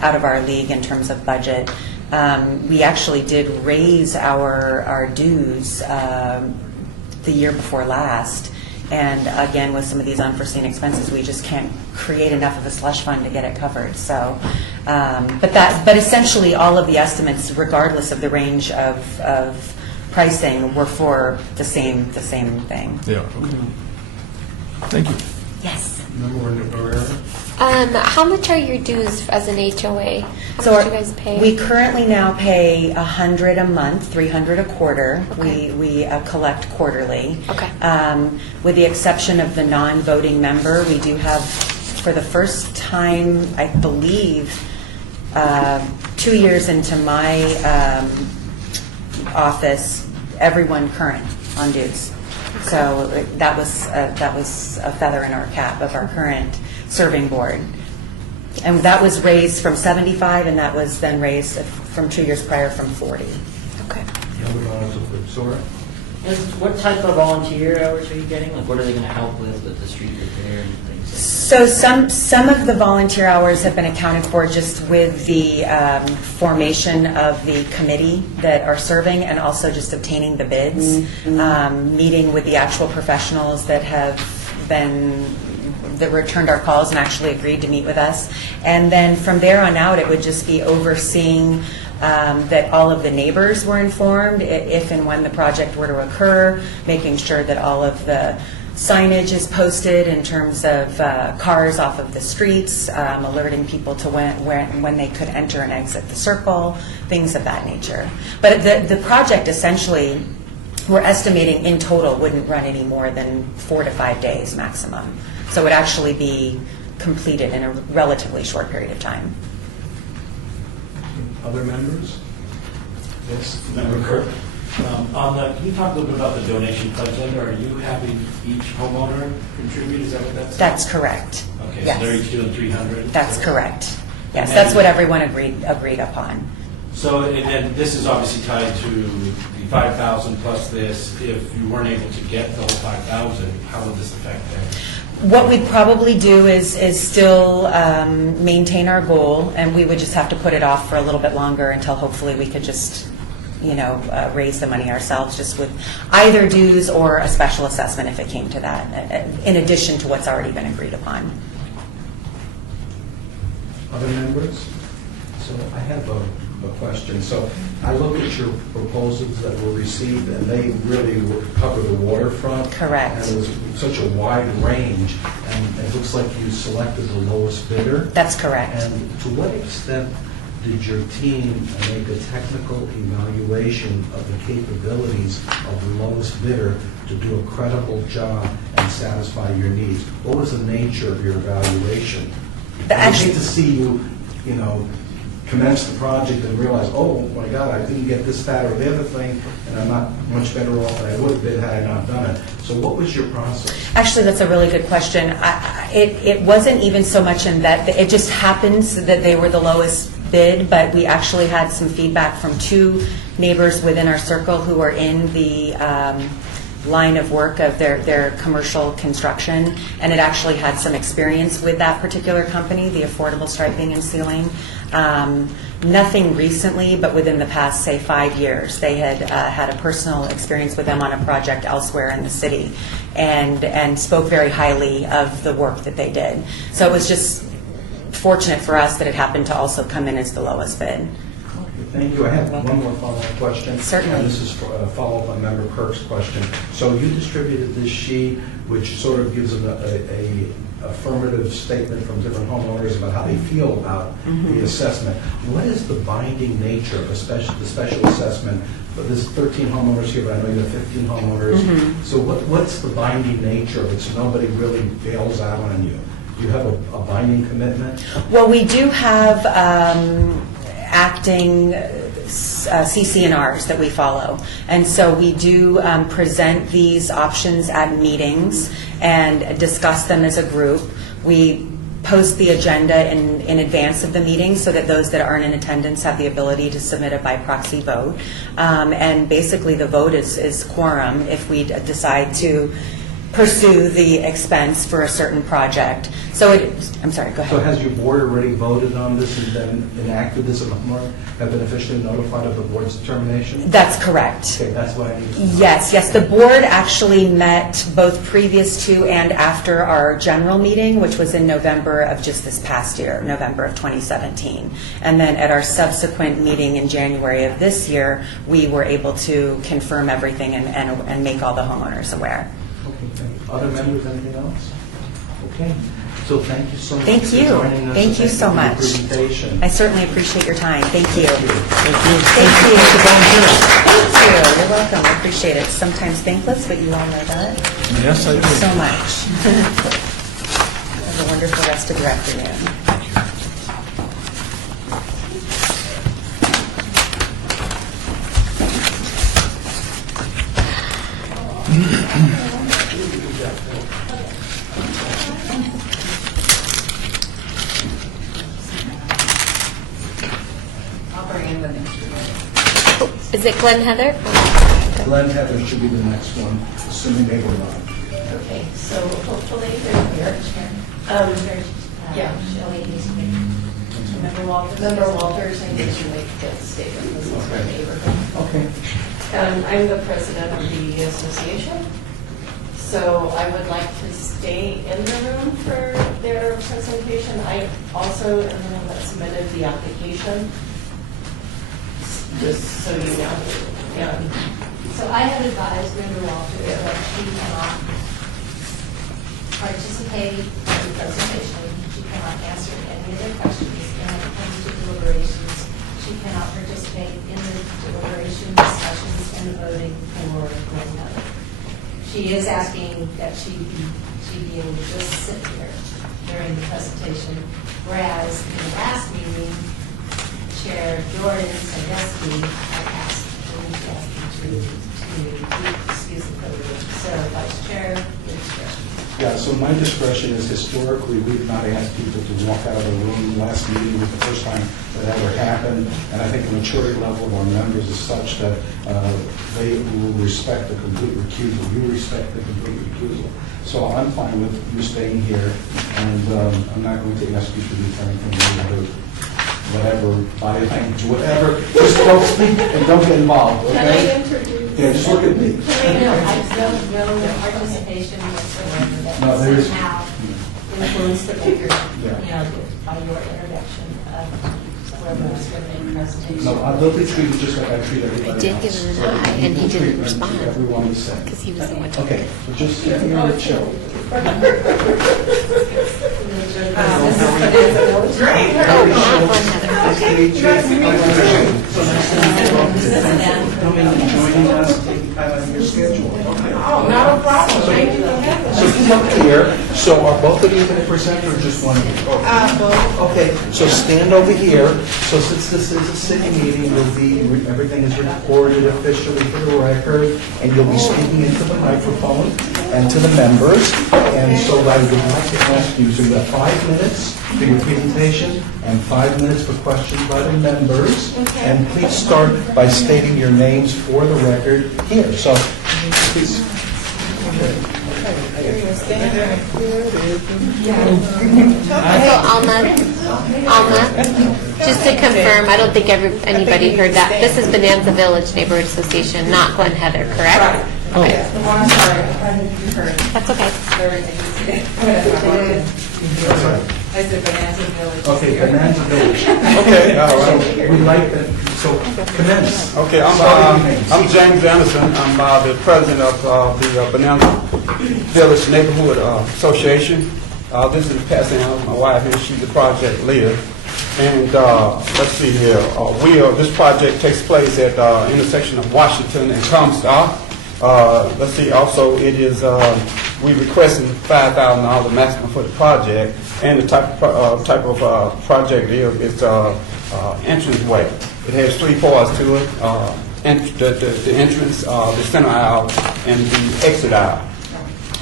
out of our league in terms of budget. We actually did raise our dues the year before last. And again, with some of these unforeseen expenses, we just can't create enough of a slush fund to get it covered. So, but essentially, all of the estimates, regardless of the range of pricing, were for the same thing. Yeah. Okay. Thank you. Yes. Member Barrera? How much are your dues as an HOA? How So much do you guys pay? we currently now pay $100 a month, $300 a quarter. Okay. We collect quarterly. Okay. With the exception of the non-voting member, we do have, for the first time, I believe, 2 years into my office, everyone current on dues. So that was a feather in our cap of our current serving board. And that was raised from 75, and that was then raised from 2 years prior from 40. Okay. What type of volunteer hours are you getting? Like, what are they going to help with the street repair and things like that? So some of the volunteer hours have been accounted for just with the formation of the committee that are serving, and also just obtaining the bids, meeting with the actual professionals that returned our calls and actually agreed to meet with us. And then from there on out, it would just be overseeing that all of the neighbors were informed if and when the project were to occur, making sure that all of the signage is posted in terms of cars off of the streets, alerting people to when they could enter and exit the circle, things of that nature. But the project essentially, we're estimating in total wouldn't run any more than 4 to 5 days maximum. So it would actually be completed in a relatively short period of time. Other members? Yes. Member Kirk, can you talk a little bit about the donation pledge letter? Are you having each homeowner contribute? Is that what that's? That's correct. Okay, Yes. so they're each doing 300? That's correct. Yes, And that's then- what everyone agreed upon. So, and then this is obviously tied to the 5,000 plus this. If you weren't able to get the whole 5,000, how would this affect them? What we'd probably do is still maintain our goal, and we would just have to put it off for a little bit longer until hopefully we could just, raise the money ourselves, just with either dues or a special assessment if it came to that, in addition to what's already been agreed upon. Other members? So I have a question. So I look at your proposals that were received, and they really cover the waterfront. Correct. And it was such a wide range, and it looks like you selected the lowest bidder. That's correct. And to what extent did your team make a technical evaluation of the capabilities of the lowest bidder to do a credible job and satisfy your needs? What was the nature of your evaluation? I hate to see you, commence the project and realize, oh my God, I didn't get this, that, or the other thing, and I'm not much better off than I would have been had I not done it. So what was your process? Actually, that's a really good question. It wasn't even so much in that. It just happens that they were the lowest bid, but we actually had some feedback from 2 neighbors within our circle who are in the line of work of their commercial construction, and it actually had some experience with that particular company, the Affordable Striping and Sealing. Nothing recently, but within the past, say, 5 years, they had had a personal experience with them on a project elsewhere in the city, and spoke very highly of the work that they did. So it was just fortunate for us that it happened to also come in as the lowest bid. Thank you. I have one more follow-up question. Certainly. And this is for a follow-up on Member Kirk's question. So you distributed this sheet, which sort of gives a affirmative statement from different homeowners about how they feel about the assessment. What is the binding nature of the special assessment? But there's 13 homeowners here, but I know you have 15 homeowners. So what's the binding nature of it so nobody really bails out on you? Do you have a binding commitment? Well, we do have acting CC&Rs that we follow. And so we do present these options at meetings and discuss them as a group. We post the agenda in advance of the meeting so that those that aren't in attendance have the ability to submit a by proxy vote. And basically the vote is quorum if we decide to pursue the expense for a certain project. So I'm sorry, go ahead. So has your board already voted on this and then enacted this, and have been officially notified of the board's determination? That's correct. Okay, that's what I need to know. Yes. The board actually met both previous to and after our general meeting, which was in November of just this past year, November of 2017. And then at our subsequent meeting in January of this year, we were able to confirm everything and make all the homeowners aware. Okay, thank you. Other members, anything else? Okay. So thank you so much Thank for you. joining us. Thank you so for your much. presentation. I certainly appreciate your time. Thank you. Thank you. Thank you. Thank you. You're welcome. I appreciate it. Sometimes thankless, but you all know that. Yes, I do. Thank you so much. Have a wonderful rest of your afternoon. Is it Glenn Heather? Glenn Heather should be the next one, assuming they were not. Okay, so hopefully they're here. Yeah. Member Walters, I think you make that statement. This is my neighborhood. Okay. I'm the president of the association, so I would like to stay in the room for their presentation. I also am the one that submitted the application, just so you know. Yeah. So I have advised Member Walters that she cannot participate in the presentation. She cannot answer any of their questions. And when it comes to deliberations, she cannot participate in the deliberation discussions and voting for Glenn Heather. She is asking that she be able to just sit here during the presentation, whereas in the last meeting, Chair Jordan Sandusky had asked me to excuse the privilege. So Vice Chair, Chair. Yeah, so my discretion is historically, we've not asked people to walk out of the room. Last meeting was the first time that ever happened, and I think the maturity level of our members is such that they will respect the complete recusal. You respect the complete recusal. So I'm fine with you staying here, and I'm not going to ask you to do anything, whatever, body language, whatever. Just don't speak and don't get involved, okay? Can I introduce? Yeah, just look at me. No, I don't know the participation whatsoever that No, there is- somehow influenced the figure, Yeah. by your introduction of whoever was going to make a presentation. No, they'll be treated just like I treat everybody else. I did give him So an eye, and he equal didn't treatment to respond. Everyone the same. Because he was the one. Okay, so just sit here and chill. Coming and joining us, taking time out of your schedule. Oh, not a problem. Thank you for having us. So come up here. So are both of you going to present or just one of you? Both. Okay, so stand over here. So since this is a city meeting, everything is recorded officially for the record, and you'll be speaking into the microphone and to the members. And so I would like to ask you, so you have 5 minutes for your presentation and 5 minutes for questions by the members. And please start by stating your names for the record here. So please. So Alma, just to confirm, I don't think anybody heard that. This is Bonanza Village Neighborhood Association, not Glen Heather, correct? Oh. Yes, the one I'm sorry, I didn't hear her. That's okay. I said Bonanza Village. Okay, Bonanza Village. Okay, all right. So we like that. So commence. Okay, I'm James Anderson. I'm the president of the Bonanza Village Neighborhood Association. This is Patsy Allen, my wife, and she's the project leader. And let's see here. This project takes place at the intersection of Washington and Comstock. Let's see. Also, it is we requesting $5,000 maximum for the project, and the type of project it is it's entranceway. It has 3 parts to it: the entrance, the center aisle, and the exit aisle.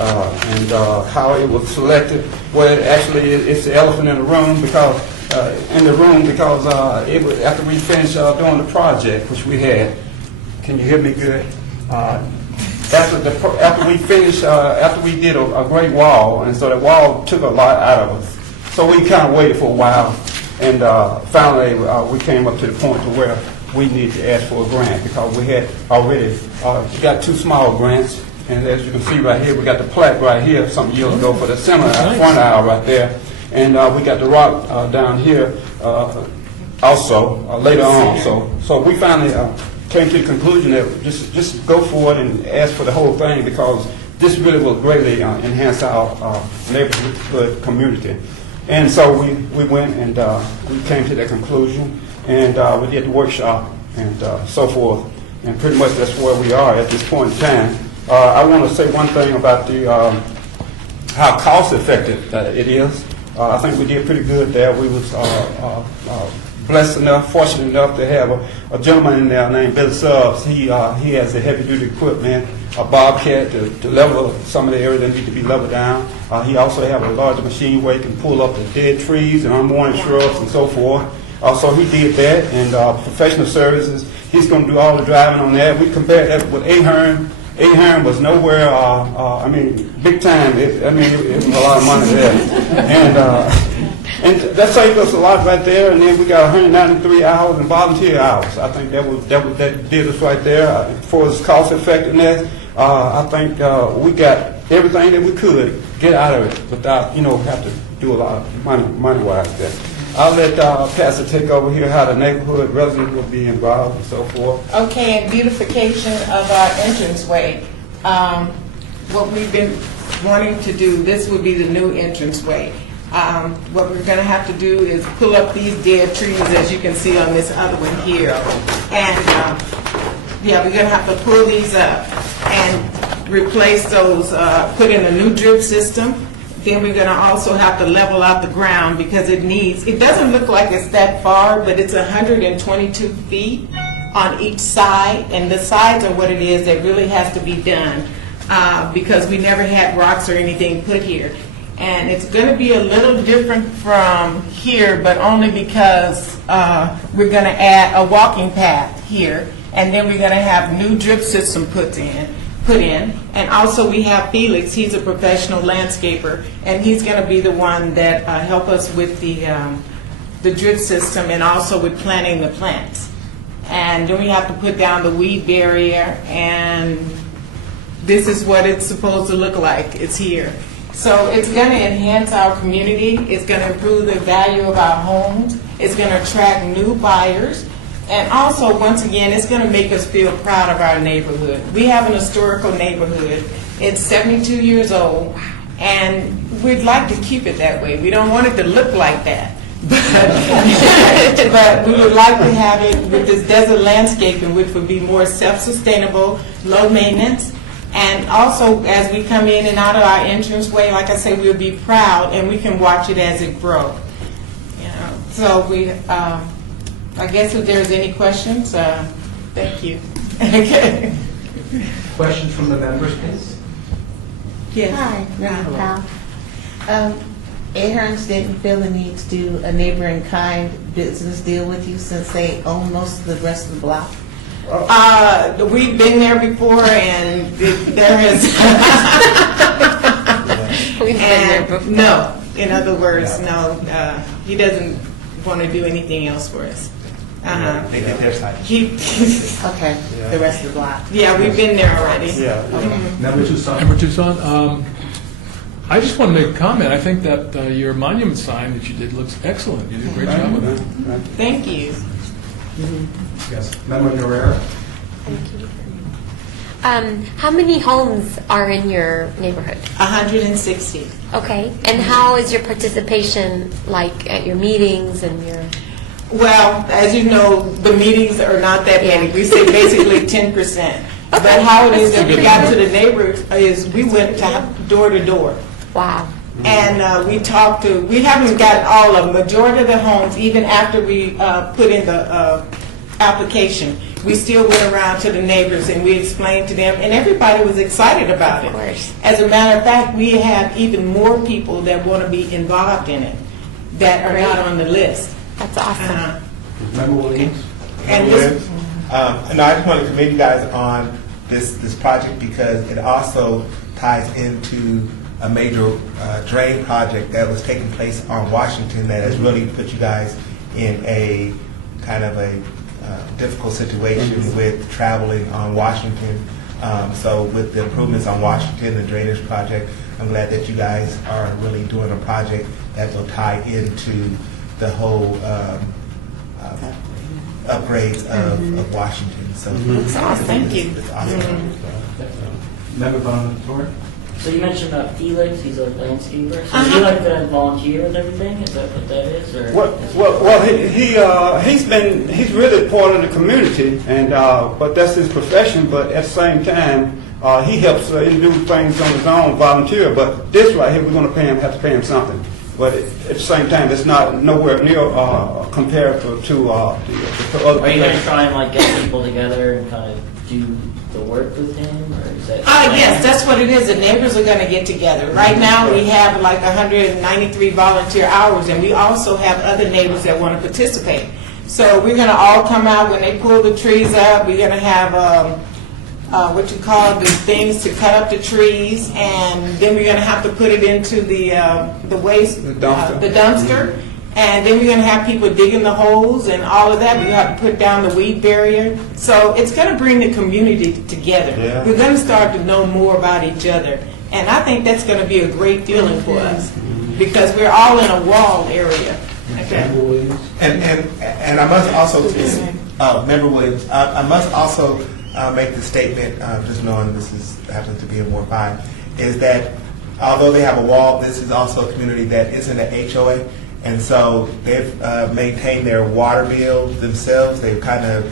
And how it was selected? Well, actually, it's the elephant in the room because it was after we finished doing the project, which we had. Can you hear me good? After we finished, after we did a great wall, and so the wall took a lot out of us. So we kind of waited for a while, and finally we came up to the point to where we needed to ask for a grant because we had already got 2 small grants, and as you can see right here, we got the plaque right here some years ago for the center front aisle right there, and we got the rock down here also later on. So we finally came to the conclusion that just go for it and ask for the whole thing because this really will greatly enhance our neighborhood community. And so we went and we came to that conclusion, and we did the workshop and so forth. And pretty much that's where we are at this point in time. I want to say one thing about how cost effective it is. I think we did pretty good there. We was blessed enough, fortunate enough to have a gentleman in there named Billy Subs. He has the heavy duty equipment, a bobcat to level some of the area that need to be leveled down. He also have a larger machine where he can pull up the dead trees and unwanted shrubs and so forth. So he did that, and professional services, he's going to do all the driving on that. We compared that with Ahern. Ahern was nowhere, big time. It was a lot of money there. And that saved us a lot right there. And then we got 193 hours in volunteer hours. I think that did us right there. As far as cost effectiveness, I think we got everything that we could get out of it without, have to do a lot of money-wise there. I'll let Pastor take over here how the neighborhood residents will be involved and so forth. Okay, and beautification of our entranceway. What we've been wanting to do, this would be the new entranceway. What we're going to have to do is pull up these dead trees, as you can see on this other one here. And, we're going to have to pull these up and replace those, put in a new drip system. Then we're going to also have to level out the ground because it doesn't look like it's that far, but it's 122 feet on each side, and the sides are what it is that really has to be done. because we never had rocks or anything put here. And it's going to be a little different from here, but only because we're going to add a walking path here, and then we're going to have new drip system put in. And also we have Felix, he's a professional landscaper, and he's going to be the one that help us with the drip system and also with planting the plants. And then we have to put down the weed barrier, and this is what it's supposed to look like. It's here. So it's going to enhance our community. It's going to improve the value of our homes. It's going to attract new buyers. And also, once again, it's going to make us feel proud of our neighborhood. We have an historical neighborhood. It's 72 years old, and we'd like to keep it that way. We don't want it to look like that. But we would like to have it with this desert landscaping, which would be more self-sustainable, low maintenance. And also, as we come in and out of our entranceway, like I say, we'll be proud, and we can watch it as it grows. You know, so we, I guess if there's any questions, thank you. Okay. Questions from the members, please? Yes. Hi, Rachel Powell. Ahrens didn't feel the need to do a neighboring kind business deal with you since they own most of the rest of the block? We've been there before, and there is. We've been there before. No, in other words, no. He doesn't want to do anything else for us. They did their side. Okay, the rest of the block. Yeah, we've been there already. Yeah. Member Tucson. Member Tucson, I just want to make a comment. I think that your monument sign that you did looks excellent. You did a great job with that. Thank you. Yes. Member Guerrero. How many homes are in your neighborhood? 160. Okay. And how is your participation like at your meetings and your... Well, as you know, the meetings are not that many. We say basically 10%. But how it is that we got to the neighbors is we went door to door. Wow. And we talked to, we haven't gotten all of them, majority of the homes, even after we put in the application, we still went around to the neighbors and we explained to them, and everybody was excited about it. Of course. As a matter of fact, we have even more people that want to be involved in it that are not on the list. That's awesome. Member Williams. And this, No, I just want to commend you guys on this project because it also ties into a major drain project that was taking place on Washington that has really put you guys in a kind of a difficult situation with traveling on Washington. So with the improvements on Washington, the drainage project, I'm glad that you guys are really doing a project that will tie into the whole upgrades of Washington. So That's awesome. Thank you. It's awesome. Member Bonaventure. So you mentioned Felix, he's a landscaper. So is he like going to volunteer with everything? Is that what that is? Or He's really part of the community, and but that's his profession. But at the same time, he helps him do things on his own, volunteer. But this right here, we're going to have to pay him something. But at the same time, it's not nowhere near comparative to the other. Are you going to try and like get people together and kind of do the work with him, or is that? Yes, that's what it is. The neighbors are going to get together. Right now, we have like 193 volunteer hours, and we also have other neighbors that want to participate. So we're going to all come out when they pull the trees up. We're going to have what you call the things to cut up the trees, and then we're going to have to put it into the waste, the dumpster. And then we're going to have people digging the holes and all of that. We have to put down the weed barrier. So it's going to bring the community together. Yeah. We're going to start to know more about each other. And I think that's going to be a great feeling for us because we're all in a walled area. Okay. And I must also, Member Williams, I must also make the statement, just knowing this happens to be in Ward 5, is that although they have a wall, this is also a community that isn't an HOA. And so they've maintained their water bill themselves. They kind of,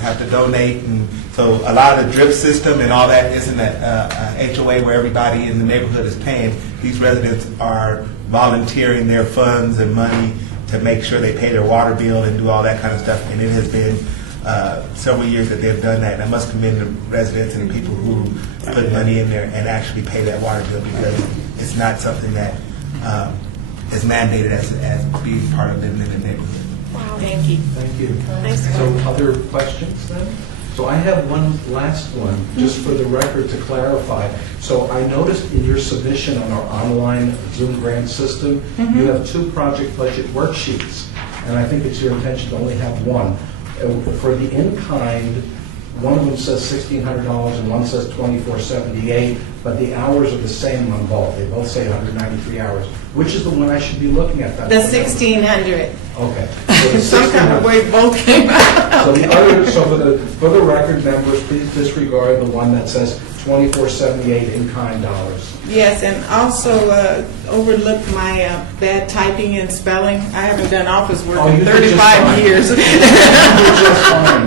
have to donate. And so a lot of the drip system and all that isn't a HOA where everybody in the neighborhood is paying. These residents are volunteering their funds and money to make sure they pay their water bill and do all that kind of stuff. And it has been several years that they've done that. And I must commend the residents and the people who put money in there and actually pay that water bill, because it's not something that is mandated as being part of living in the neighborhood. Wow. Thank you. Thank you. Nice So work. other questions then? So I have one last one, just for the record to clarify. So I noticed in your submission on our online Zoom grant system, you have 2 project budget worksheets, and I think it's your intention to only have one. For the in-kind, one of them says $1,600 and one says $2,478, but the hours are the same on both. They both say 193 hours. Which is the one I should be looking at? The 1,600. Okay. So the Some kind of 1,600 way both came out. So the other, so for the record, members, please disregard the one that says $2,478 in-kind dollars. Yes, and also overlook my bad typing and spelling. I haven't done office work Oh, in you did just 35 fine. years. You did just fine.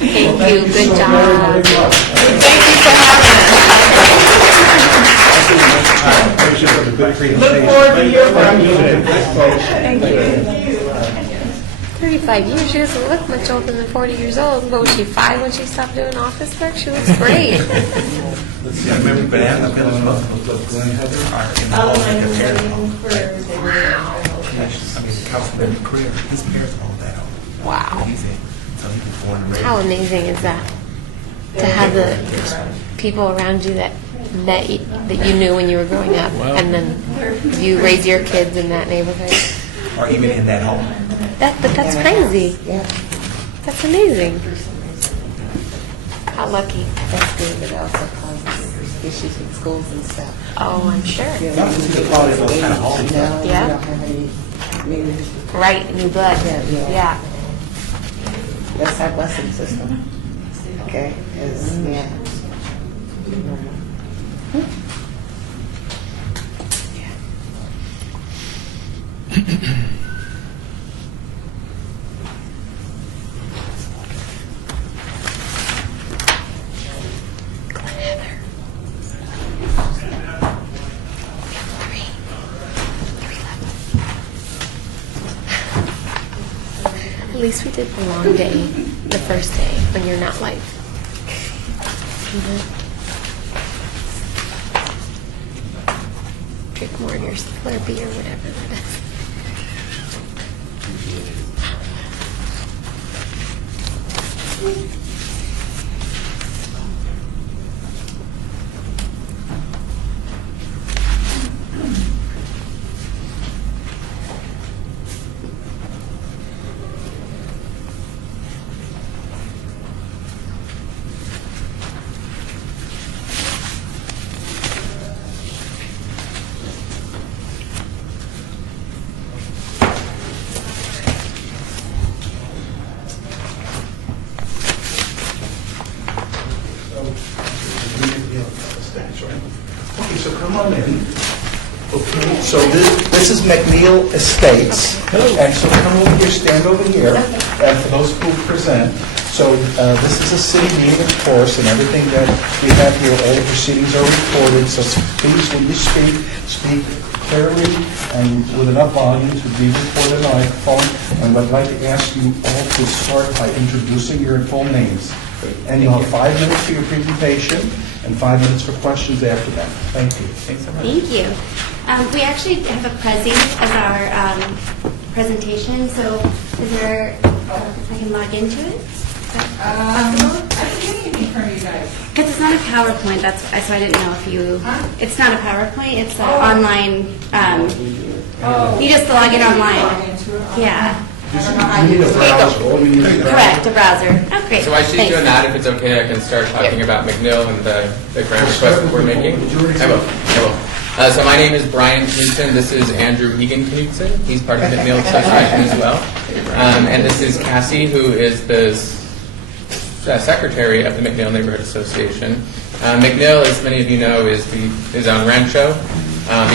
Thank Well, you. Good so job. very, very much. Thank you for having us. Look forward to hearing from you. Thank you. 35 years. She doesn't look much older than 40 years old. What was she, 5 when she stopped doing office work? She looks great. Let's see, I remember Banana Village Glenn Heather. are in the hall with their parents. Wow. I mean, Councilman Career, his parents own that home. Wow. He's in, so he was born and raised. How amazing is that? To have the people around you that you knew when you were growing up, and then you raise your kids in that neighborhood. Or even in that home. But that's crazy. That's amazing. How lucky. That's good, but it also causes issues with schools and stuff. Oh, I'm sure. The quality of those kind of homes. No, Yeah. we don't have any, maybe Right, new blood. Yeah. that's our busing system. Okay, yeah. At least we did the long day, the first day, when you're not like, drink more in your Slurpee or whatever that is. Okay, so come on in. Okay, so this is McNeil Estates. And so come over here, stand over here, and for those who present. So this is a city meeting, of course, and everything that we have here, all the proceedings are recorded. So please, when you speak clearly and with enough volume to be recorded on the microphone. And I'd like to ask you all to start by introducing your full names. And you'll have 5 minutes for your presentation and 5 minutes for questions after that. Thank you. Thanks so much. Thank you. We actually have a Prezi as our presentation, so is there, if I can log into it? I didn't get anything from you guys. Because it's not a PowerPoint, so I didn't know if you, it's not a PowerPoint, it's an online, you just log in online. Yeah. You need a browser. All you need is a browser. Correct, a browser. Oh, great. So I see Thanks. doing that, if it's okay, I can start talking about McNeil and the grant request that we're making. I will. So my name is Brian Knudsen. This is Andrew Egan Knudsen. He's part of the McNeil Association as well. And this is Cassie, who is the secretary of the McNeil Neighborhood Association. McNeil, as many of you know, is on Rancho,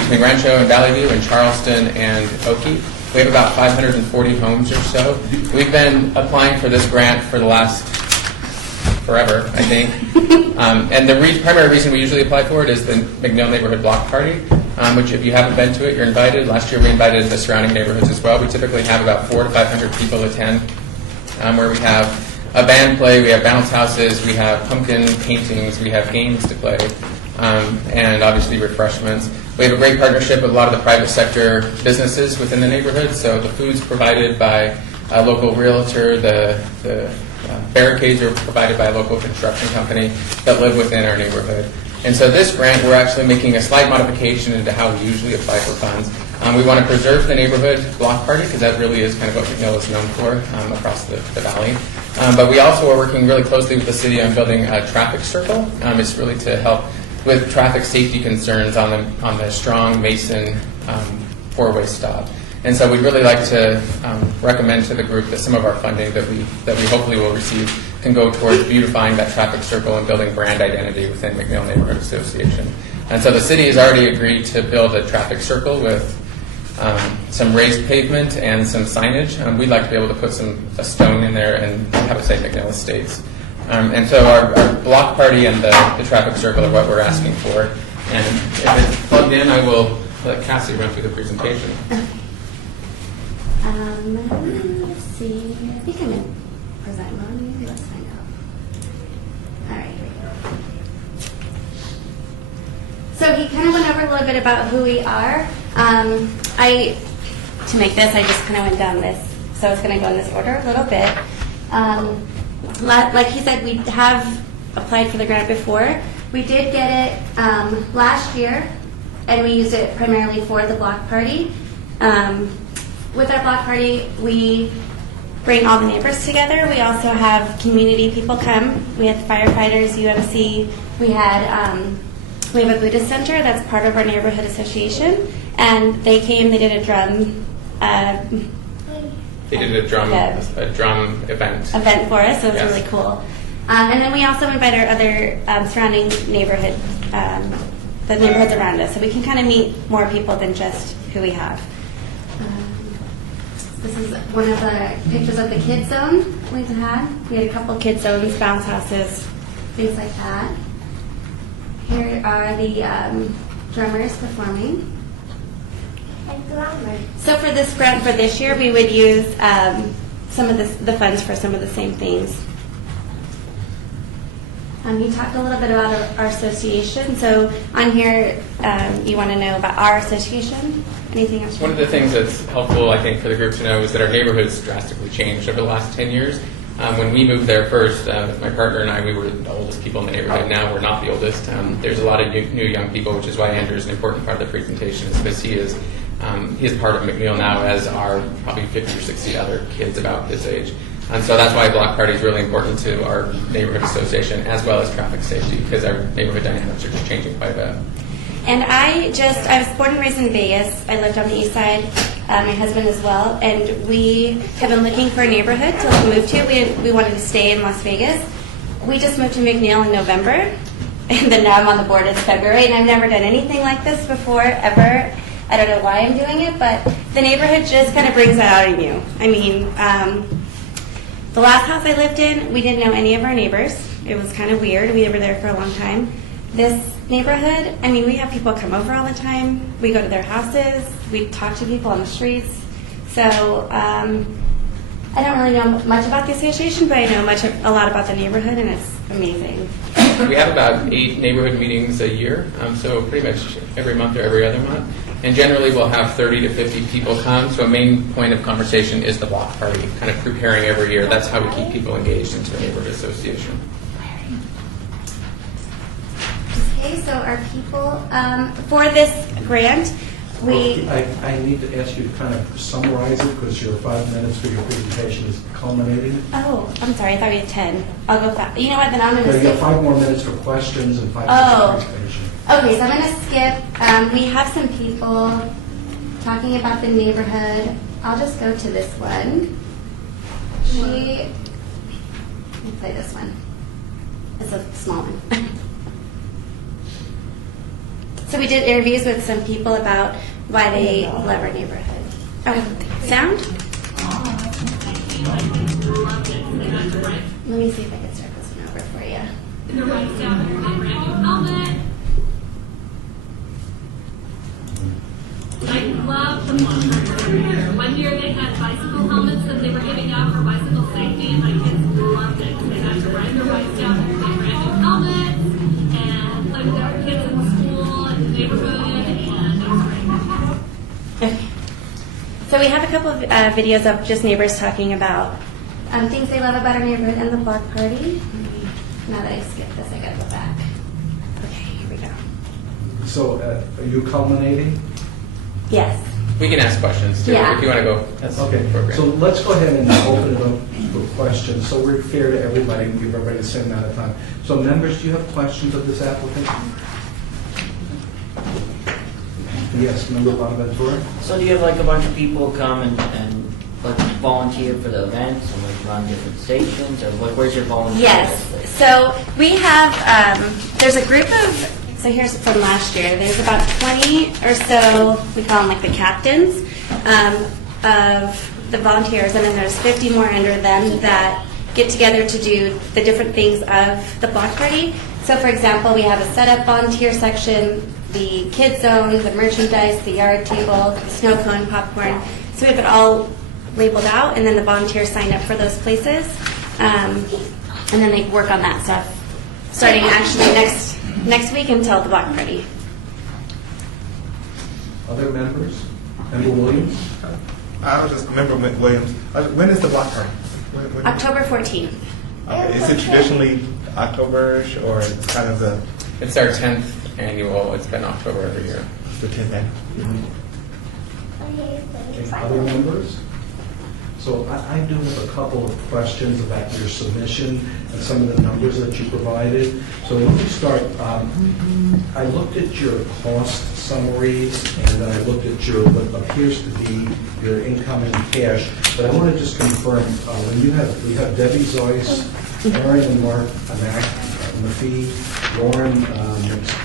between Rancho and Valley View and Charleston and Oakey. We have about 540 homes or so. We've been applying for this grant for the last forever, I think. And the primary reason we usually apply for it is the McNeil Neighborhood Block Party, which if you haven't been to it, you're invited. Last year we invited the surrounding neighborhoods as well. We typically have about 400 to 500 people attend, where we have band play, we have bounce houses, we have pumpkin paintings, we have games to play, and obviously refreshments. We have a great partnership with a lot of the private sector businesses within the neighborhood, so the food's provided by a local realtor, the barricades are provided by a local construction company that live within our neighborhood. And so this grant, we're actually making a slight modification into how we usually apply for funds. We want to preserve the neighborhood block party because that really is kind of what McNeil is known for across the valley. But we also are working really closely with the city on building a traffic circle. It's really to help with traffic safety concerns on the Strong Mason four-way stop. And so we'd really like to recommend to the group that some of our funding that we hopefully will receive can go towards beautifying that traffic circle and building brand identity within McNeil Neighborhood Association. And so the city has already agreed to build a traffic circle with some raised pavement and some signage. We'd like to be able to put a stone in there and have it say McNeil Estates. And so our block party and the traffic circle are what we're asking for. And if it's plugged in, I will let Cassie run through the presentation. Let's see. I think I'm in present mode. Maybe let's find out. All right, here we go. So he kind of went over a little bit about who we are. To make this, I just kind of went down this. So it's going to go in this order a little bit. Like he said, we have applied for the grant before. We did get it last year, and we used it primarily for the block party. With our block party, we bring all the neighbors together. We also have community people come. We had firefighters, UMC. We have a Buddhist center that's part of our neighborhood association, and they came. They did a drum. They did a drum event for us, so it was Yes. really cool. And then we also invite our other surrounding neighborhood, the neighborhoods around us, so we can kind of meet more people than just who we have. This is one of the pictures of the kids zone we've had. We had a couple kids zones, bounce houses, things like that. Here are the drummers performing. So for this grant for this year, we would use some of the funds for some of the same things. You talked a little bit about our association. So on here, you want to know about our association? Anything else? One of the things that's helpful, I think, for the group to know is that our neighborhood's drastically changed over the last 10 years. When we moved there first, my partner and I, we were the oldest people in the neighborhood. Now we're not the oldest. There's a lot of new young people, which is why Andrew is an important part of the presentation, is because he is part of McNeil now, as are probably 50 or 60 other kids about his age. And so that's why Block Party is really important to our neighborhood association, as well as traffic safety, because our neighborhood dynamics are just changing quite a bit. And I was born and raised in Vegas. I lived on the east side, my husband as well, and we have been looking for a neighborhood to move to. We wanted to stay in Las Vegas. We just moved to McNeil in November, and then now I'm on the board in February, and I've never done anything like this before, ever. I don't know why I'm doing it, but the neighborhood just kind of brings that out in you. I mean, the last house I lived in, we didn't know any of our neighbors. It was kind of weird. We were there for a long time. This neighborhood, I mean, we have people come over all the time. We go to their houses. We talk to people on the streets. So I don't really know much about the association, but I know a lot about the neighborhood, and it's amazing. We have about 8 neighborhood meetings a year, so pretty much every month or every other month. And generally we'll have 30 to 50 people come, so a main point of conversation is the block party, kind of preparing every year. That's how we keep people engaged into the neighborhood association. Okay, so our people, for this grant, I need to ask you to kind of summarize it, because your 5 minutes for your presentation is culminating. Oh, I'm sorry, I thought we had 10. I'll go fast. You know what, then I'm going to You skip. have 5 more minutes for questions and 5 minutes for presentation. Okay, so I'm going to skip. We have some people talking about the neighborhood. I'll just go to this one. Let me play this one. It's a small one. So we did interviews with some people about why they love our neighborhood. Oh, sound? Let me see if I can start this one over for you. I love the one year they had bicycle helmets that they were giving out for bicycle safety, and my kids loved it. So we have a couple of videos of just neighbors talking about things they love about our neighborhood and the block party. Now that I skipped this, I gotta go back. Okay, here we go. So are you culminating? Yes. We can ask questions too, Yeah. if you want to go. That's Okay, appropriate. so let's go ahead and open it up for questions, so we're fair to everybody, and give everybody the same amount of time. So members, do you have questions of this applicant? Yes, Member Bonaventura? So do you have like a bunch of people come and like volunteer for the events and like run different stations, or like where's your volunteer? Yes. So we have, there's a group of, so here's from last year, there's about 20 or so, we call them like the captains of the volunteers, and then there's 50 more under them that get together to do the different things of the block party. So for example, we have a setup volunteer section, the kids zone, the merchandise, the yard table, the snow cone, popcorn. So we have it all labeled out, and then the volunteers sign up for those places. And then they work on that stuff, starting actually next week until the block party. Other members? Member Williams? I was just Member Williams. When is the block party? When- October 14th. Okay. Is it traditionally October-ish, or it's kind of the... It's our 10th annual. It's been October every year. The 10th annual. Okay, other members? So I do have a couple of questions about your submission and some of the numbers that you provided. So let me start. I looked at your cost summaries, and then I looked at your, what appears to be your income in cash. But I want to just confirm, when we have Debbie Zoyce, Aaron and Mark McPhee, Lauren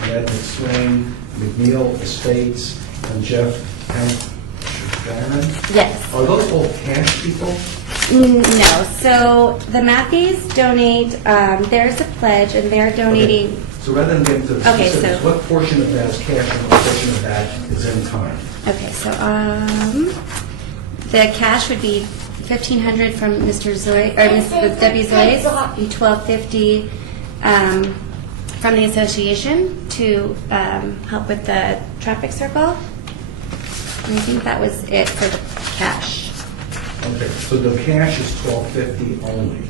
Ned McSwain, McNeil Estates, and Jeff Barron? Yes. Are those all cash people? No. So the Matthews donate, there's a pledge, and they're donating. So rather than getting to the Okay, specifics, so- what portion of that is cash and what portion of that is in kind? Okay, so the cash would be $1,500 from Mr. Zoy, or Ms. Debbie Zoyce, and $1,250 from the association to help with the traffic circle. And I think that was it for the cash. Okay, so the cash is $1,250 only.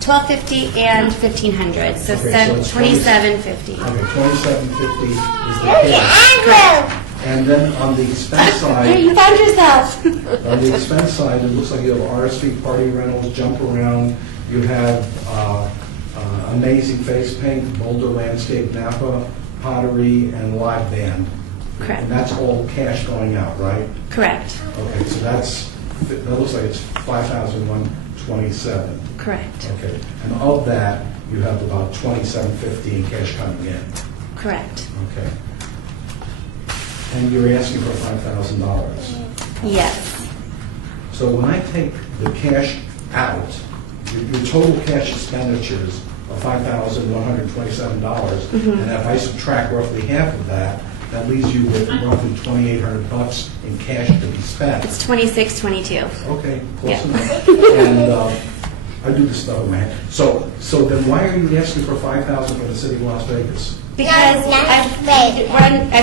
$1,250 and $1,500, so Okay, so it's $2,750. Okay, $2,750 is the cash. And then on the expense Hey, side, you found yourself. on the expense side, it looks like you have RSV party rentals, jump around, you have amazing face paint, Boulder Landscape, Napa, pottery, and live band. Correct. And that's all cash going out, right? Correct. Okay, so that looks like it's $5,127. Correct. Okay, and of that, you have about $2,750 in cash coming in. Correct. Okay. And you're asking for $5,000. Yes. So when I take the cash out, your total cash expenditures of $5,127, Mhm. and if I subtract roughly half of that, that leaves you with roughly $2,800 in cash to be spent. It's $2,622. Okay, close Yeah. enough. And I do this stuff, man. So then why are you asking for $5,000 for the city of Las Vegas? Because I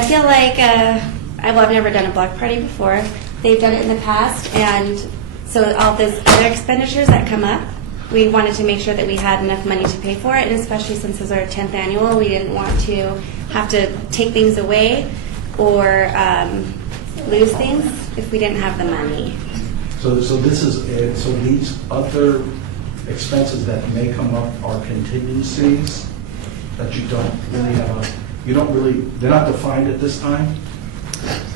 feel like, I've never done a block party before. They've done it in the past, and so all those other expenditures that come up, we wanted to make sure that we had enough money to pay for it, and especially since it's our 10th annual, we didn't want to have to take things away or lose things if we didn't have the money. So this is, so these other expenses that may come up are contingencies that you don't really have they're not defined at this time?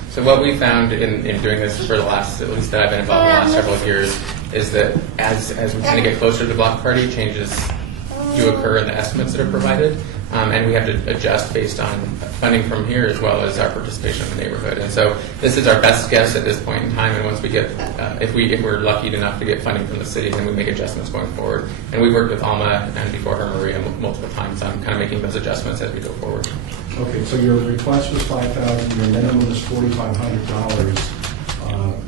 So what we found in doing this for the last, at least that I've been involved in the last several years, is that as we kind of get closer to the block party, changes do occur in the estimates that are provided. And we have to adjust based on funding from here as well as our participation in the neighborhood. And so this is our best guess at this point in time. And once we get, if we're lucky enough to get funding from the city, then we make adjustments going forward. And we worked with Alma and before her Maria multiple times on kind of making those adjustments as we go forward. Okay, so your request was $5,000, your minimum is $4,500.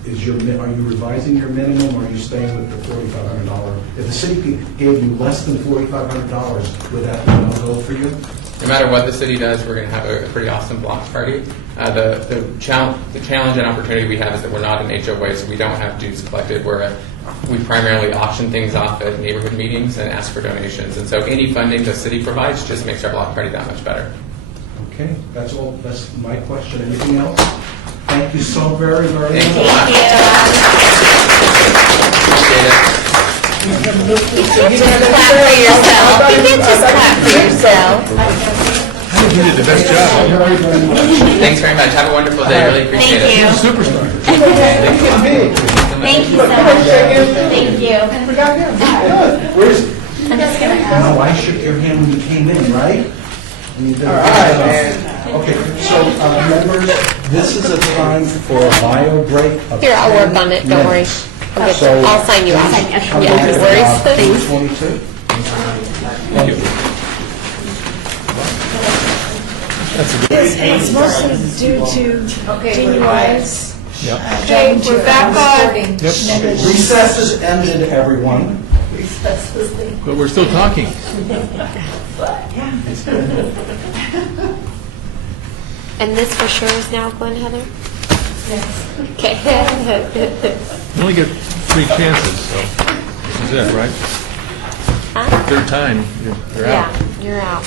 Are you revising your minimum, or are you staying with the $4,500? If the city gave you less than $4,500, would that be a no-go for you? no matter what the city does, we're going to have a pretty awesome block party. The challenge and opportunity we have is that we're not an HOA, so we don't have dues collected. We primarily auction things off at neighborhood meetings and ask for donations. And so any funding the city provides just makes our block party that much better. Okay, that's all, that's my question. Anything else? Thank you so very, very much. Thanks a lot. Appreciate it. You can clap for yourself. You can just clap for yourself. You did the best job. Thanks very much. Have a wonderful day. Really appreciate Thank it. you. Superstar. Thank you so much. Thank you. Where's, I'm just gonna no, I shook your hand when you came in, right? All right, man. Okay, so members, this is a time for a bio break. of Here, I'll work 10 on it. Don't worry. minutes. I'll get So- I'll sign you off. Yeah, no worries. 22. Thank you. It's mostly due to DUIs. Yep. Okay, we're back on. Yep. Recess is ended, everyone. But we're still talking. And this for sure is now Glen Heather? Yes. Okay. You only get 3 chances, so this is it, right? Huh? Third time, you're out. Yeah, you're out.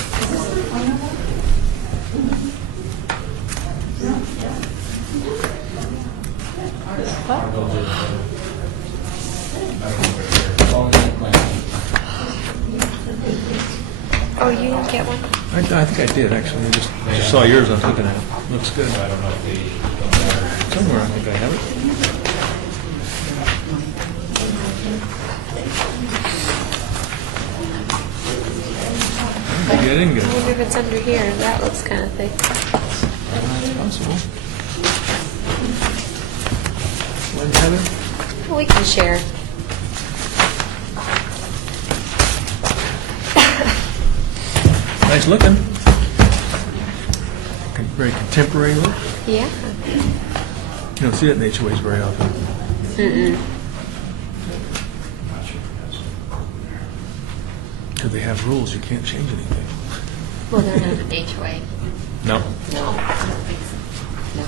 Oh, you didn't get one? I think I did, actually. I just saw yours, I was looking at it. Looks good. Somewhere I think I have it. Maybe I didn't get I it. wonder if it's under here. That looks kind of thick. It's possible. Glen Heather? We can share. Nice looking. Very contemporary look. Yeah. You don't see that in HOAs very often. Mm-mm. Because they have rules, you can't change anything. Well, they're not an HOA. No. No, I don't think so. No.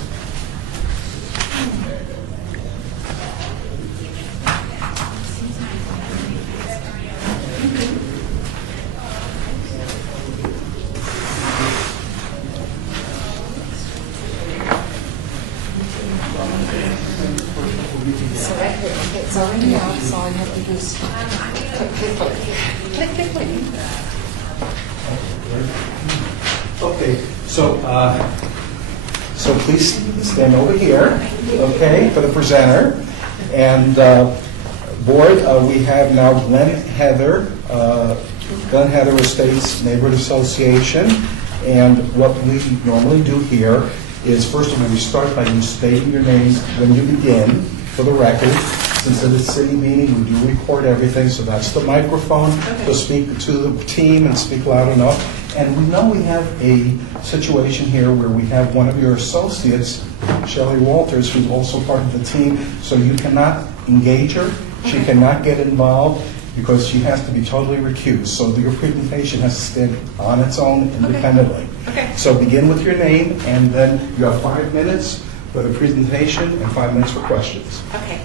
So it's already out, so all I have to do is click. Okay, so please stand over here, okay, for the presenter. And board, we have now Glen Heather Estates Neighborhood Association. And what we normally do here is, first of all, we start by you stating your names when you begin, for the record. Since it is a city meeting, we do record everything, so that's the microphone. So speak to the team and speak loud enough. And we know we have a situation here where we have one of your associates, Shelley Walters, who's also part of the team, so you cannot engage her. She cannot get involved because she has to be totally recused. So your presentation has to stand on its own independently. Okay. So begin with your name, and then you have 5 minutes for the presentation and 5 minutes for questions. Okay.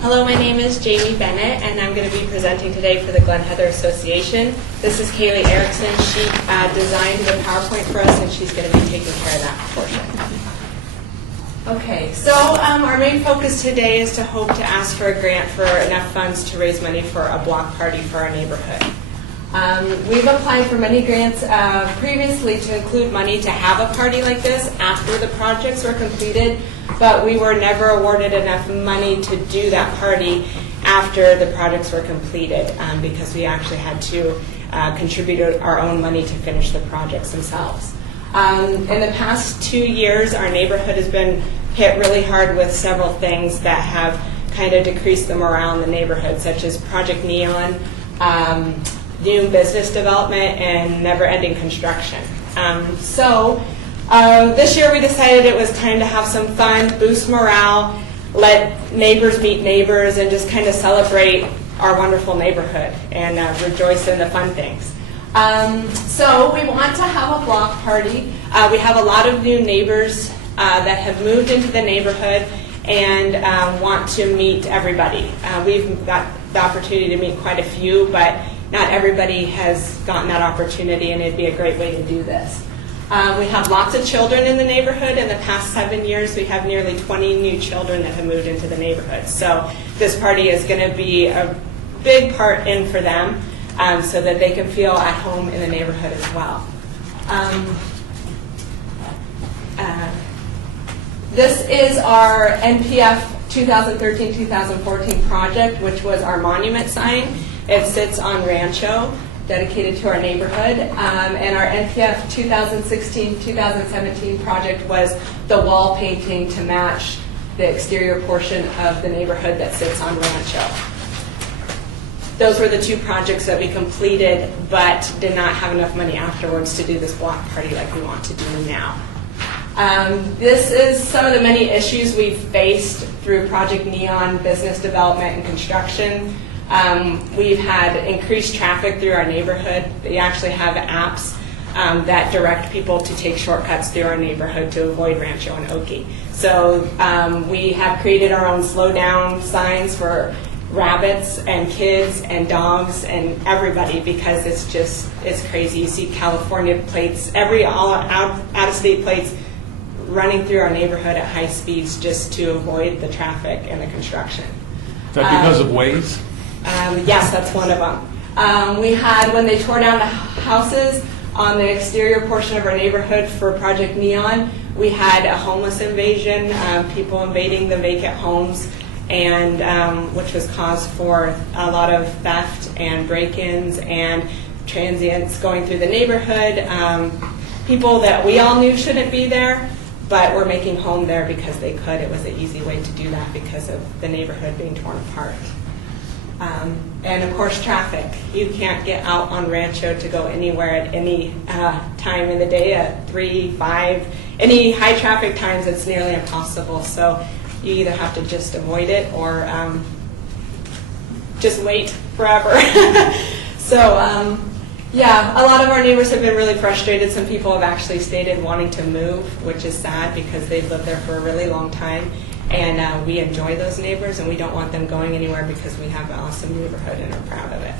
Hello, my name is Jamie Bennett, and I'm going to be presenting today for the Glen Heather Association. This is Kaylee Erickson. She designed the PowerPoint for us, and she's going to be taking care of that portion. Okay, so our main focus today is to hope to ask for a grant for enough funds to raise money for a block party for our neighborhood. We've applied for many grants previously to include money to have a party like this after the projects were completed, but we were never awarded enough money to do that party after the projects were completed because we actually had to contribute our own money to finish the projects themselves. In the past 2 years, our neighborhood has been hit really hard with several things that have kind of decreased the morale in the neighborhood, such as Project Neon, new business development, and never-ending construction. So this year we decided it was time to have some fun, boost morale, let neighbors meet neighbors, and just kind of celebrate our wonderful neighborhood and rejoice in the fun things. So we want to have a block party. We have a lot of new neighbors that have moved into the neighborhood and want to meet everybody. We've got the opportunity to meet quite a few, but not everybody has gotten that opportunity, and it'd be a great way to do this. We have lots of children in the neighborhood. In the past 7 years, we have nearly 20 new children that have moved into the neighborhood. So this party is going to be a big part in for them so that they can feel at home in the neighborhood as well. This is our NPF 2013-2014 project, which was our monument sign. It sits on Rancho, dedicated to our neighborhood. And our NPF 2016-2017 project was the wall painting to match the exterior portion of the neighborhood that sits on Rancho. Those were the two projects that we completed, but did not have enough money afterwards to do this block party like we want to do now. This is some of the many issues we've faced through Project Neon, business development and construction. We've had increased traffic through our neighborhood. We actually have apps that direct people to take shortcuts through our neighborhood to avoid Rancho and Oki. So we have created our own slow down signs for rabbits and kids and dogs and everybody, because it's crazy. You see California plates, all out of state plates running through our neighborhood at high speeds just to avoid the traffic and the construction. Is that because of Waze? Yes, that's one of them. We had, when they tore down the houses on the exterior portion of our neighborhood for Project Neon, we had a homeless invasion, people invading the vacant homes, and which was cause for a lot of theft and break-ins and transients going through the neighborhood. People that we all knew shouldn't be there, but were making home there because they could. It was an easy way to do that because of the neighborhood being torn apart. And of course, traffic. You can't get out on Rancho to go anywhere at any time in the day at 3, 5, any high traffic times. It's nearly impossible. So you either have to just avoid it or just wait forever. So yeah, a lot of our neighbors have been really frustrated. Some people have actually stated wanting to move, which is sad because they've lived there for a really long time. And we enjoy those neighbors, and we don't want them going anywhere because we have an awesome neighborhood and are proud of it.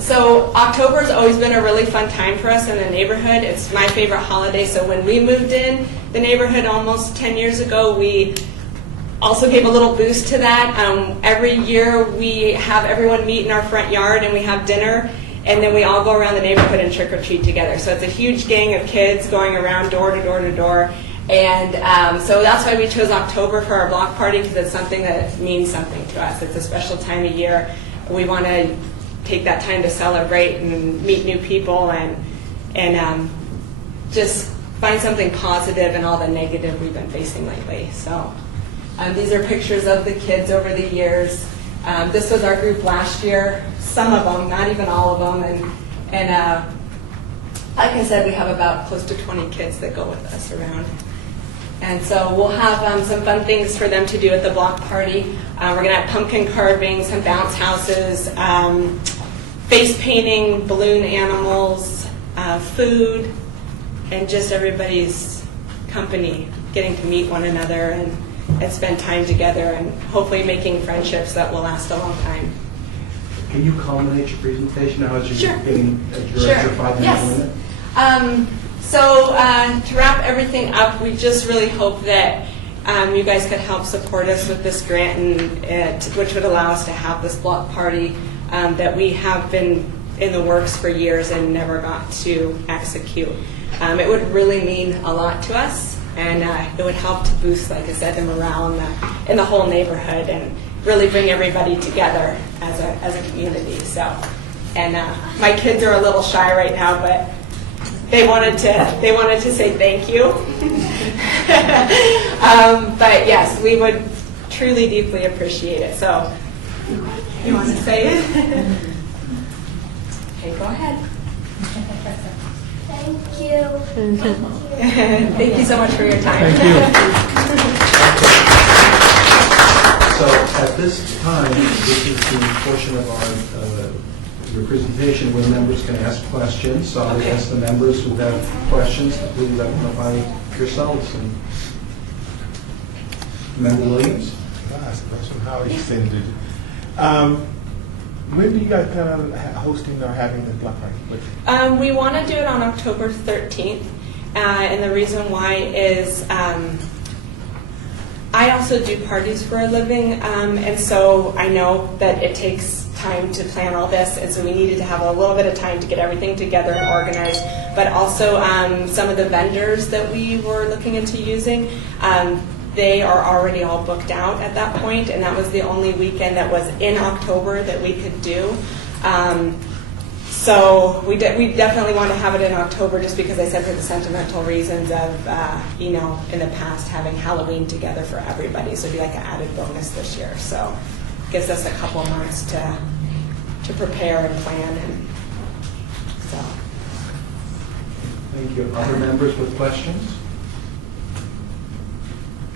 So October's always been a really fun time for us in the neighborhood. It's my favorite holiday. So when we moved in the neighborhood almost 10 years ago, we also gave a little boost to that. Every year we have everyone meet in our front yard and we have dinner. And then we all go around the neighborhood and trick or treat together. So it's a huge gang of kids going around door to door to door. And so that's why we chose October for our block party, because it's something that means something to us. It's a special time of year. We want to take that time to celebrate and meet new people and just find something positive in all the negative we've been facing lately. So these are pictures of the kids over the years. This was our group last year. Some of them, not even all of them. And like I said, we have about close to 20 kids that go with us around. And so we'll have some fun things for them to do at the block party. We're going to have pumpkin carving, some bounce houses, face painting, balloon animals, food, and just everybody's company, getting to meet one another and spend time together, and hopefully making friendships that will last a long time. Can you culminate your presentation now as you're Sure. getting at your Sure. 5-minute Yes. limit? So to wrap everything up, we just really hope that you guys could help support us with this grant, which would allow us to have this block party that we have been in the works for years and never got to execute. It would really mean a lot to us, and it would help to boost, like I said, the morale in the whole neighborhood and really bring everybody together as a community. So, and my kids are a little shy right now, but they wanted to say thank you. But yes, we would truly, deeply appreciate it. So, you want to say it? Okay, go ahead. Thank you. Thank you so much for your time. Thank you. So at this time, this is the portion of our your presentation where members can ask questions. So I would ask the members who have questions to please identify yourselves. And Member Williams? That's a question. How are you extended? When do you guys plan on hosting or having the block party? We want to do it on October 13th, and the reason why is I also do parties for a living, and so I know that it takes time to plan all this, and so we needed to have a little bit of time to get everything together and organized, but also some of the vendors that we were looking into using, they are already all booked out at that point, and that was the only weekend that was in October that we could do. So we definitely want to have it in October, just because I said for the sentimental reasons of, in the past having Halloween together for everybody. So it'd be like an added bonus this year. So it gives us a couple months to prepare and plan. And so. Thank you. Other members with questions?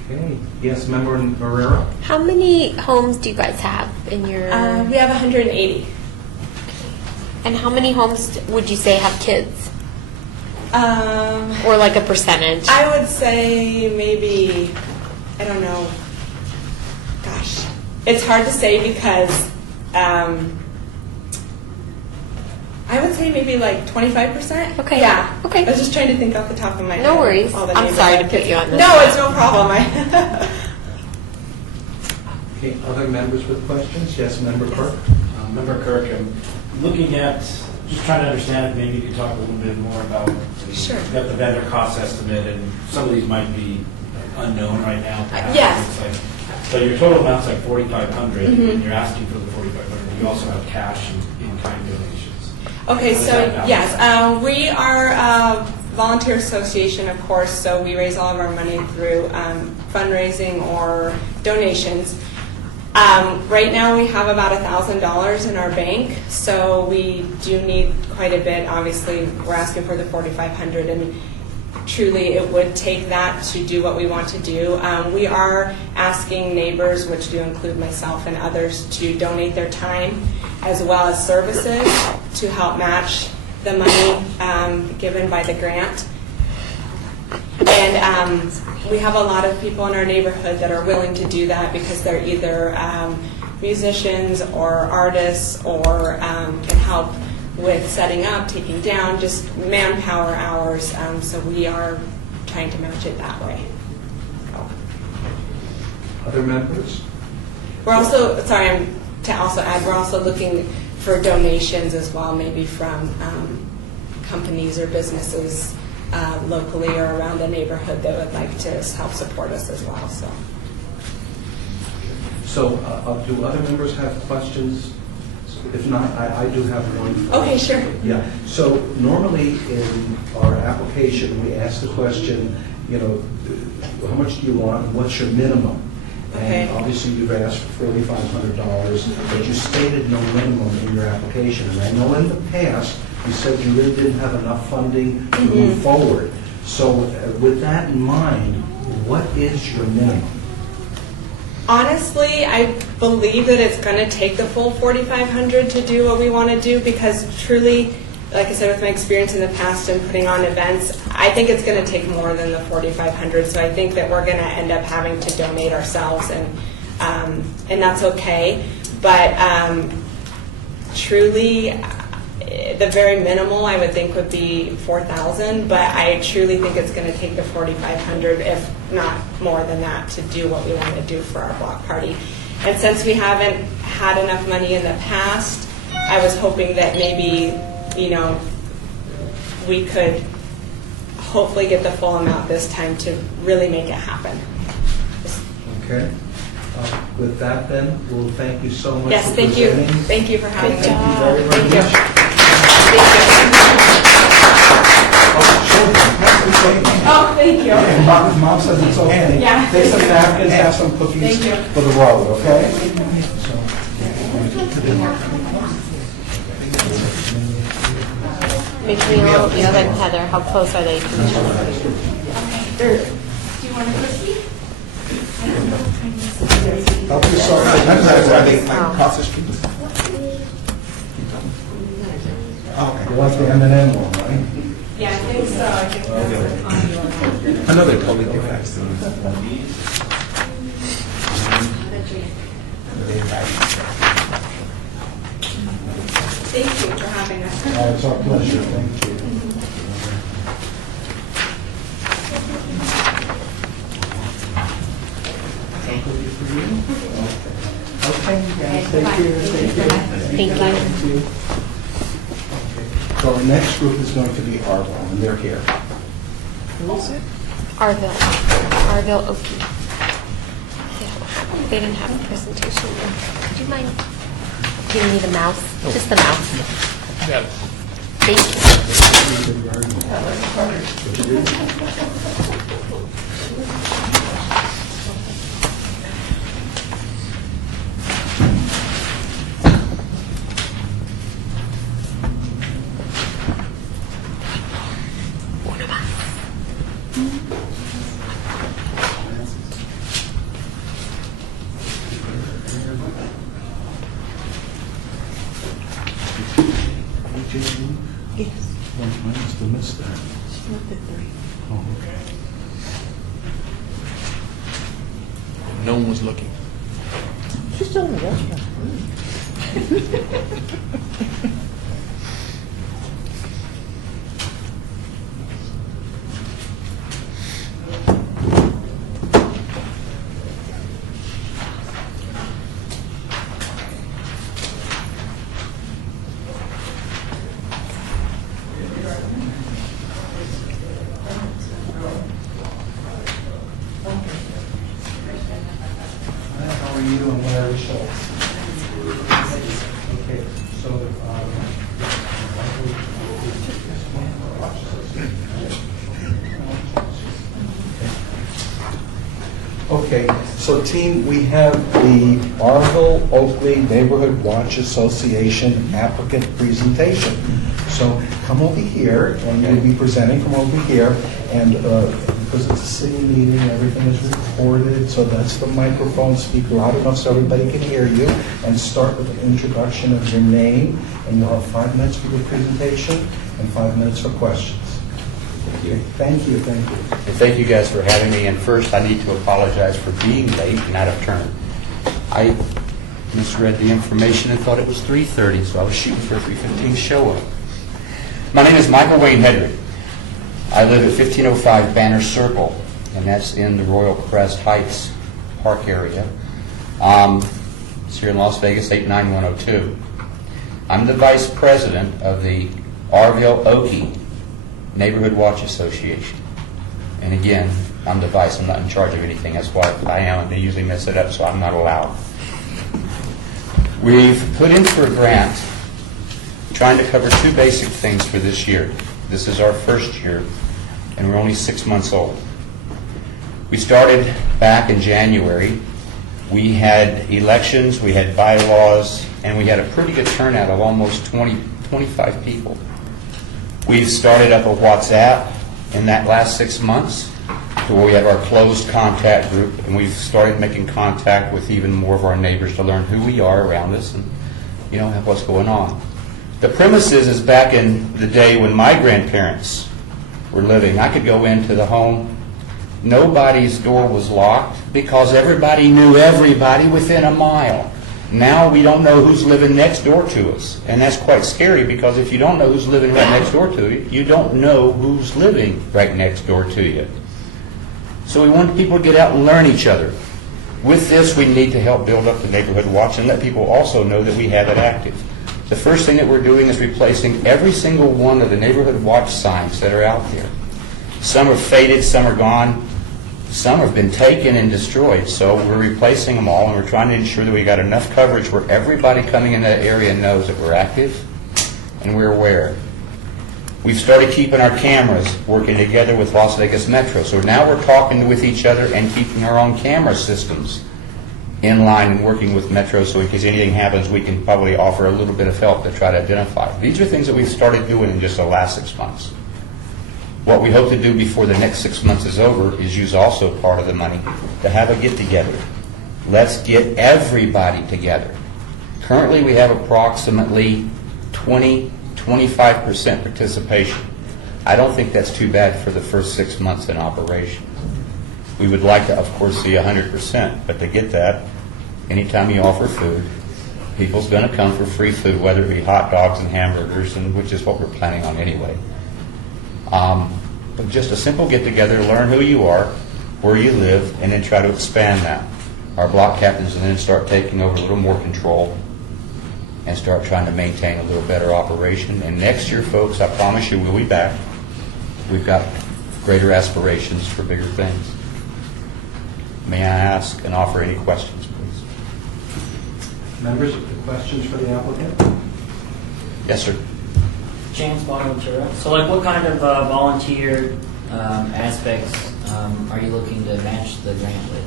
Okay. Yes, Member Barrera? How many homes do you guys have in your... We have 180. And how many homes would you say have kids? Or like a percentage? I would say maybe, I don't know. Gosh, it's hard to say because I would say maybe like 25%. Okay. Yeah. Okay. I was just trying to think off the top of my head. No worries. all the I'm names sorry of to the put you on this. No, it's no problem. Okay. Other members with questions? Yes, Member Kirk? Member Kirk, I'm looking at, just trying to understand, maybe you could talk a little bit more about, Sure. you've got the vendor cost estimate, and some of these might be unknown right now. perhaps. Yes. It's like, so your total amount's like 4,500, Mhm. and you're asking for the 4,500. You also have cash and in-kind donations. Okay, How does so that balance? yes, we are a volunteer association, of course, so we raise all of our money through fundraising or donations. Right now we have about $1,000 in our bank, so we do need quite a bit. Obviously, we're asking for the 4,500, and truly it would take that to do what we want to do. We are asking neighbors, which do include myself and others, to donate their time as well as services to help match the money given by the grant. And we have a lot of people in our neighborhood that are willing to do that because they're either musicians or artists or can help with setting up, taking down, just manpower hours. So we are trying to match it that way. Other members? We're also, sorry, to also add, we're also looking for donations as well, maybe from companies or businesses locally or around the neighborhood that would like to help support us as well. So do other members have questions? If not, I do have one. Okay, sure. Yeah. So normally in our application, we ask the question, how much do you want? What's your minimum? And obviously you've asked for $4,500, but you stated no minimum in your application. And I know in the past, you said you really didn't have enough funding to move forward. So with that in mind, what is your minimum? Honestly, I believe that it's going to take the full $4,500 to do what we want to do because truly, like I said, with my experience in the past and putting on events, I think it's going to take more than the $4,500. So I think that we're going to end up having to donate ourselves, and that's okay. But truly, the very minimal I would think would be $4,000. But I truly think it's going to take the $4,500, if not more than that, to do what we want to do for our block party. And since we haven't had enough money in the past, I was hoping that maybe we could hopefully get the full amount this time to really make it happen. Okay. With that then, we'll thank you so much Yes, for thank you. presenting. Thank you for having me. Thank you very, very Thank you. much. Oh, thank you. And Mom says it's okay. Yeah. Take some napkins, have some cookies Thank you. for the road, okay? McNeil, the other Heather, how close are they to each other? Do you want a cookie? Help yourself. Are they across the street? like the M&M one, right? Yeah, I think so. I think that's on your. I know they're totally different. Thank you for having us. It's our pleasure, thank you. Okay, you guys, take care. Thank you. So our next group is going to be Arvo, and they're here. Arville Oki. They didn't have a presentation. Do you mind giving me the mouse? Just the mouse. Got it. Thank Yes. I must have missed that. She left at 3. Oh, okay. No one was looking. She's still in the restaurant. How are you? I'm Larry Schultz. Okay, so, okay, so team, we have the Arville Oakley Neighborhood Watch Association applicant presentation. So come over here, and you'll be presenting from over here, and because it's a city meeting, everything is recorded, so that's the microphone. Speak loud enough so everybody can hear you, and start with an introduction of your name, and you'll have 5 minutes for your presentation and 5 minutes for questions. Thank you. Thank you, thank you. And thank you guys for having me. And first, I need to apologize for being late and out of turn. I misread the information and thought it was 3:30, so I was shooting for a 3:15 show up. My name is Michael Wayne Hedrick. I live at 1505 Banner Circle, and that's in the Royal Crest Heights Park area. It's here in Las Vegas, 89102. I'm the vice president of the Arville Oki Neighborhood Watch Association. And again, I'm the vice. I'm not in charge of anything. That's why I am. They usually mess it up, so I'm not allowed. We've put in for a grant trying to cover 2 basic things for this year. This is our first year, and we're only 6 months old. We started back in January. We had elections, we had bylaws, and we had a pretty good turnout of almost 25 people. We've started up a WhatsApp in that last 6 months to where we have our closed contact group, and we've started making contact with even more of our neighbors to learn who we are around us and, you know, what's going on. The premise is back in the day when my grandparents were living, I could go into the home, nobody's door was locked because everybody knew everybody within a mile. Now we don't know who's living next door to us, and that's quite scary because if you don't know who's living right next door to you, you don't know who's living right next door to you. So we want people to get out and learn each other. With this, we need to help build up the Neighborhood Watch and let people also know that we have it active. The first thing that we're doing is replacing every single one of the Neighborhood Watch signs that are out there. Some are faded, some are gone. Some have been taken and destroyed, so we're replacing them all, and we're trying to ensure that we got enough coverage where everybody coming in that area knows that we're active and we're aware. We've started keeping our cameras working together with Las Vegas Metro, so now we're talking with each other and keeping our own camera systems in line and working with Metro, so in case anything happens, we can probably offer a little bit of help to try to identify. These are things that we've started doing in just the last 6 months. What we hope to do before the next 6 months is over is use also part of the money to have a get-together. Let's get everybody together. Currently, we have approximately 20 25% participation. I don't think that's too bad for the first 6 months in operation. We would like to, of course, see 100%, but to get that, anytime you offer food, people's going to come for free food, whether it be hot dogs and hamburgers, and which is what we're planning on anyway. But just a simple get-together, learn who you are, where you live, and then try to expand that. Our block captains will then start taking over a little more control and start trying to maintain a little better operation. And next year, folks, I promise you, we'll be back. We've got greater aspirations for bigger things. May I ask and offer any questions, please? Members, questions for the applicant? Yes, sir. James Bonaventura. So, like, what kind of volunteer aspects are you looking to match the grant with?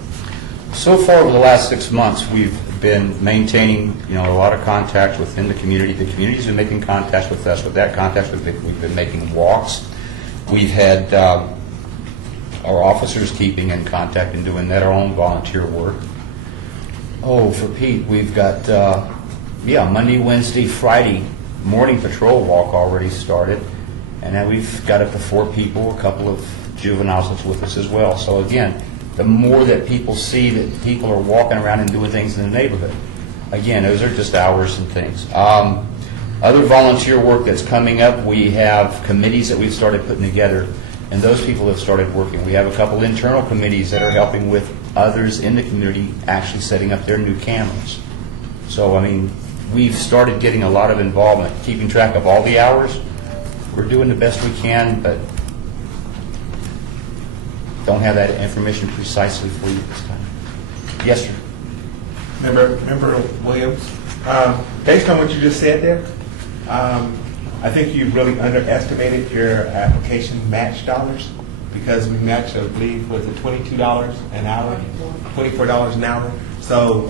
So far, over the last 6 months, we've been maintaining, a lot of contact within the community. The community's been making contact with us. With that contact, we've been making walks. We've had our officers keeping in contact and doing our own volunteer work. Oh, for Pete, we've got, Monday, Wednesday, Friday morning patrol walk already started. And then we've got up to 4 people, a couple of juveniles that's with us as well. So again, the more that people see that people are walking around and doing things in the neighborhood, again, those are just hours and things. Other volunteer work that's coming up, we have committees that we've started putting together, and those people have started working. We have a couple internal committees that are helping with others in the community actually setting up their new cameras. So, we've started getting a lot of involvement, keeping track of all the hours. We're doing the best we can, but don't have that information precisely for you this time. Yes, sir. Member Williams, based on what you just said there, I think you really underestimated your application match dollars, because we matched, I believe, was it $22 an hour, $24 an hour. So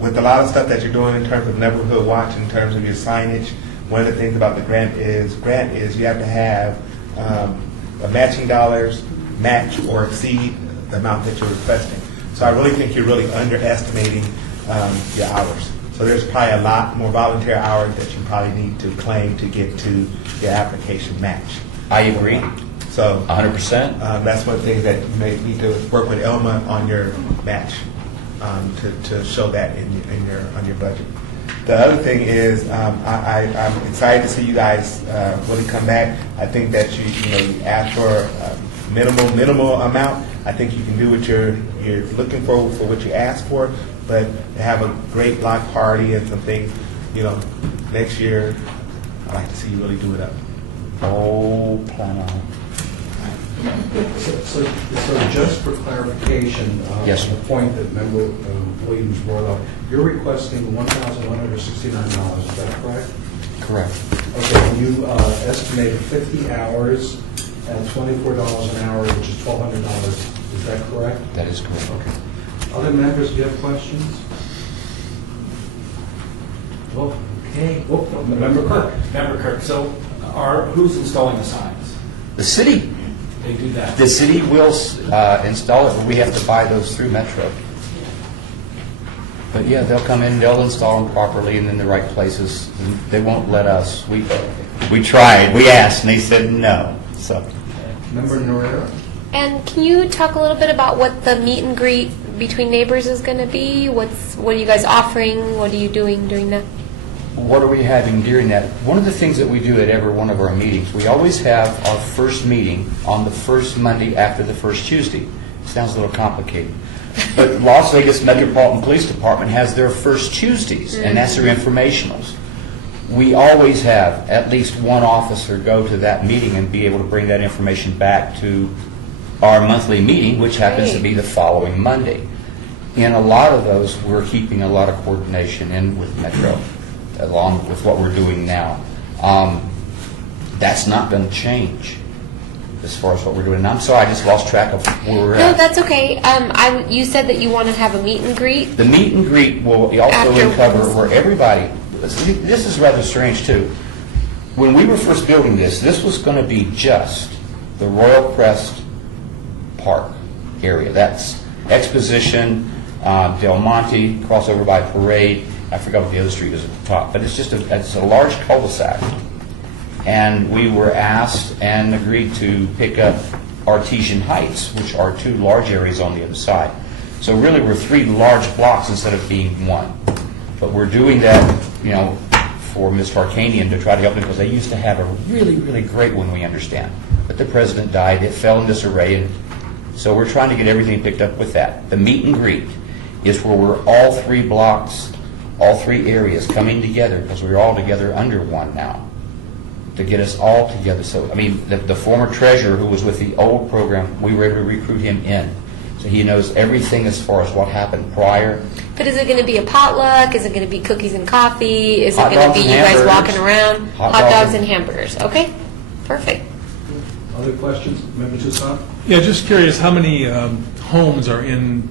with a lot of stuff that you're doing in terms of neighborhood watch, in terms of your signage, one of the things about the grant is you have to have a matching dollars match or exceed the amount that you're requesting. So I really think you're really underestimating your hours. So there's probably a lot more volunteer hours that you probably need to claim to get to your application match. I agree. So 100%. That's one thing that you may need to work with Elma on your match to show that on your budget. The other thing is I'm excited to see you guys really come back. I think that you asked for a minimal amount. I think you can do what you're looking for what you asked for, but to have a great block party and some things, next year, I'd like to see you really do it up. Oh, plan on it. So just for clarification, Yes, the point that Member Williams brought up, you're requesting $1,169, is that correct? Correct. Okay, you estimated 50 hours at $24 an hour, which is $1,200. Is that correct? That is correct. Okay. Other members, do you have questions? Oh, okay. Oh, Member Kirk. Member Kirk, so who's installing the signs? The city. They do that? The city will install it, but we have to buy those through Metro. But yeah, they'll come in, they'll install them properly and in the right places. They won't let us. We tried, we asked, and they said no. So, Member Norrera? And can you talk a little bit about what the meet and greet between neighbors is going to be? What are you guys offering? What are you doing during that? what are we having during that? One of the things that we do at every one of our meetings, we always have our first meeting on the first Monday after the first Tuesday. Sounds a little complicated. But Las Vegas Metropolitan Police Department has their first Tuesdays, and that's their informationals. We always have at least one officer go to that meeting and be able to bring that information back to our monthly meeting, which happens to be the following Monday. In a lot of those, we're keeping a lot of coordination in with Metro, along with what we're doing now. That's not going to change as far as what we're doing. And I'm sorry, I just lost track of where we're at. No, that's okay. You said that you want to have a meet and greet. The meet and greet will also cover where everybody, this is rather strange too. When we were first building this was going to be just the Royal Crest Park area. That's Exposition, Del Monte, crossover by Parade. I forgot what the other street is at the top, but it's just it's a large cul-de-sac. And we were asked and agreed to pick up Artesian Heights, which are 2 large areas on the other side. So really, we're 3 large blocks instead of being 1. But we're doing that, for Ms. Tarkanian to try to help them, because they used to have a really, really great one, we understand. But the president died, it fell in disarray, and so we're trying to get everything picked up with that. The meet and greet is where we're all 3 blocks, all 3 areas coming together, because we're all together under one now, to get us all together. So, the former treasurer who was with the old program, we were able to recruit him in. So he knows everything as far as what happened prior. But is it going to be a potluck? Is it going to be cookies and coffee? Is it Hot going to dogs be and you guys hamburgers. walking around? Hot dogs and hamburgers. Okay, perfect. Other questions? Member Toussaint? Yeah, just curious, how many homes are in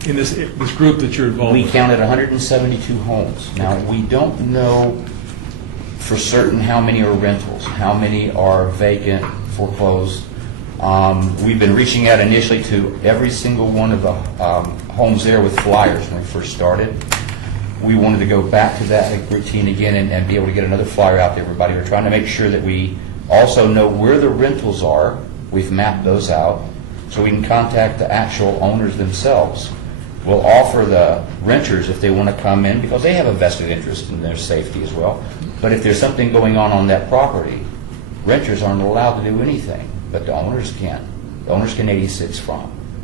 this group that you're involved We with? counted 172 homes. Now, we don't know for certain how many are rentals, how many are vacant, foreclosed. We've been reaching out initially to every single one of the homes there with flyers when we first started. We wanted to go back to that routine again and be able to get another flyer out to everybody. We're trying to make sure that we also know where the rentals are. We've mapped those out so we can contact the actual owners themselves. We'll offer the renters if they want to come in, because they have a vested interest in their safety as well. But if there's something going on that property, renters aren't allowed to do anything, but the owners can. The owners can 86 from,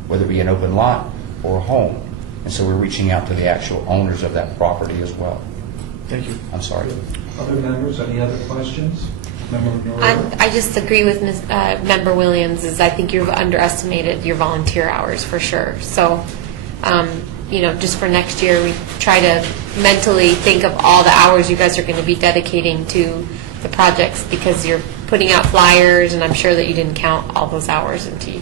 whether it be an open lot or a home. And so we're reaching out to the actual owners of that property as well. Thank you. I'm sorry. Other members, any other questions? Member Norrell? I just agree with Member Williams. I think you've underestimated your volunteer hours for sure. So, just for next year, we try to mentally think of all the hours you guys are going to be dedicating to the projects, because you're putting out flyers, and I'm sure that you didn't count all those hours into.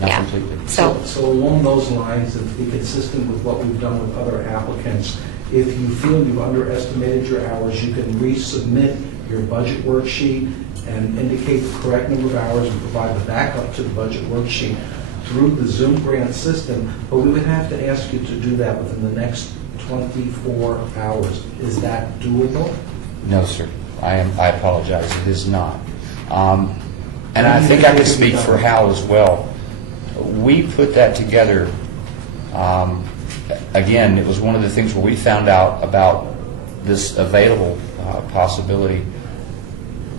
Not completely. So along those lines, and to be consistent with what we've done with other applicants, if you feel you've underestimated your hours, you can resubmit your budget worksheet and indicate the correct number of hours and provide the backup to the budget worksheet through the Zoom grant system, but we would have to ask you to do that within the next 24 hours. Is that doable? No, sir. I apologize. It is not. And I think I can speak for Hal as well. We put that together. Again, it was one of the things where we found out about this available possibility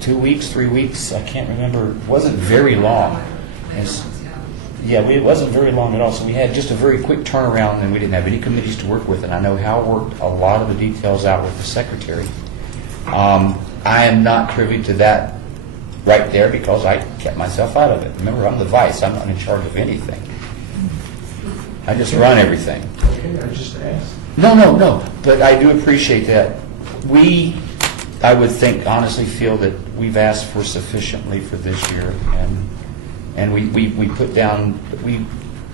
2 weeks, 3 weeks, I can't remember. It wasn't very long. It wasn't very long at all. So we had just a very quick turnaround, and we didn't have any committees to work with. And I know Hal worked a lot of the details out with the secretary. I am not privy to that right there because I kept myself out of it. Remember, I'm the vice. I'm not in charge of anything. I just run everything. Okay, I just asked. No. But I do appreciate that. I would think, honestly, feel that we've asked for sufficiently for this year, and we put down,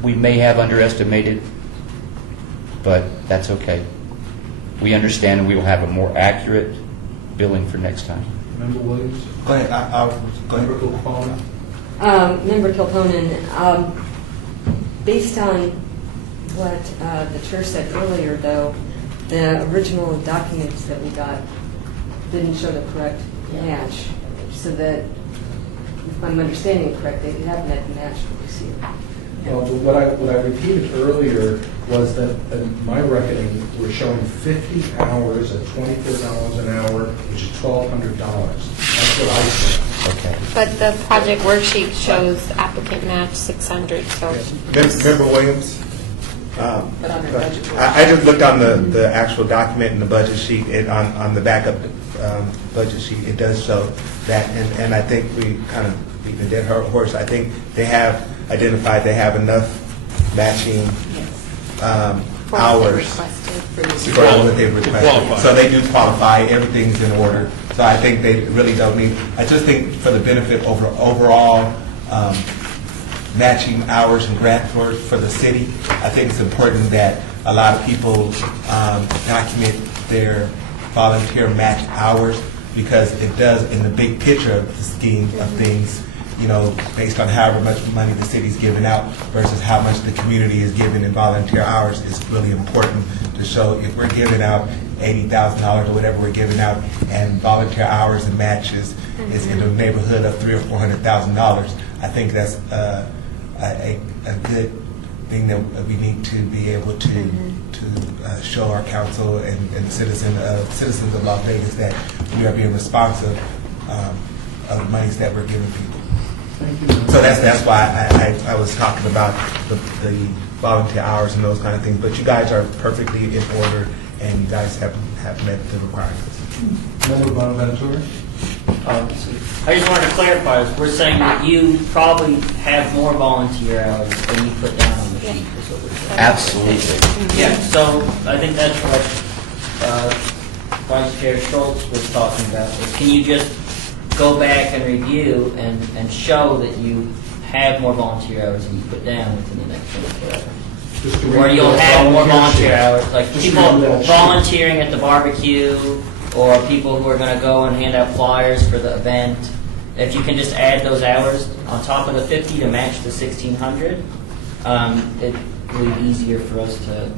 we may have underestimated, but that's okay. We understand, and we will have a more accurate billing for next time. Member Williams? Go ahead. Member Kilponen? Member Kilponen, based on what the chair said earlier, though, the original documents that we got didn't show the correct match, so that, if I'm understanding correctly, they haven't had the match for this year. Well, what I repeated earlier was that in my reckoning, we're showing 50 hours at $24 an hour, which is $1,200. That's what I said. Okay. But the project worksheet shows applicant match 600. So Member Williams? But on their budget. I just looked on the actual document and the budget sheet, and on the backup budget sheet, it does show that, and I think we kind of beat the dead horse. I think they have identified they have enough matching hours for what they've requested. So they do qualify, everything's in order. So I think they really don't need, I just think for the benefit overall, matching hours and grant for the city, I think it's important that a lot of people document their volunteer match hours, because it does, in the big picture of the scheme of things, based on however much money the city's giving out versus how much the community is giving in volunteer hours, is really important to show if we're giving out $80,000 or whatever we're giving out, and volunteer hours and matches is in the neighborhood of $300,000 or $400,000. I think that's a good thing that we need to be able to show our council and citizens of Las Vegas that we are being responsive of the monies that we're giving people. So that's why I was talking about the volunteer hours and those kind of things. But you guys are perfectly in order, and you guys have met the requirements. Member Bonaventura? I just wanted to clarify, we're saying that you probably have more volunteer hours than you put down on the sheet, is what we're saying. Absolutely. Yeah, so I think that's what Vice Chair Schultz was talking about. Is can you just go back and review and show that you have more volunteer hours than you put down within the next 24 hours? Or you'll have more volunteer hours, like people volunteering at the barbecue, or people who are going to go and hand out flyers for the event. If you can just add those hours on top of the 50 to match the 1,600, it will be easier for us to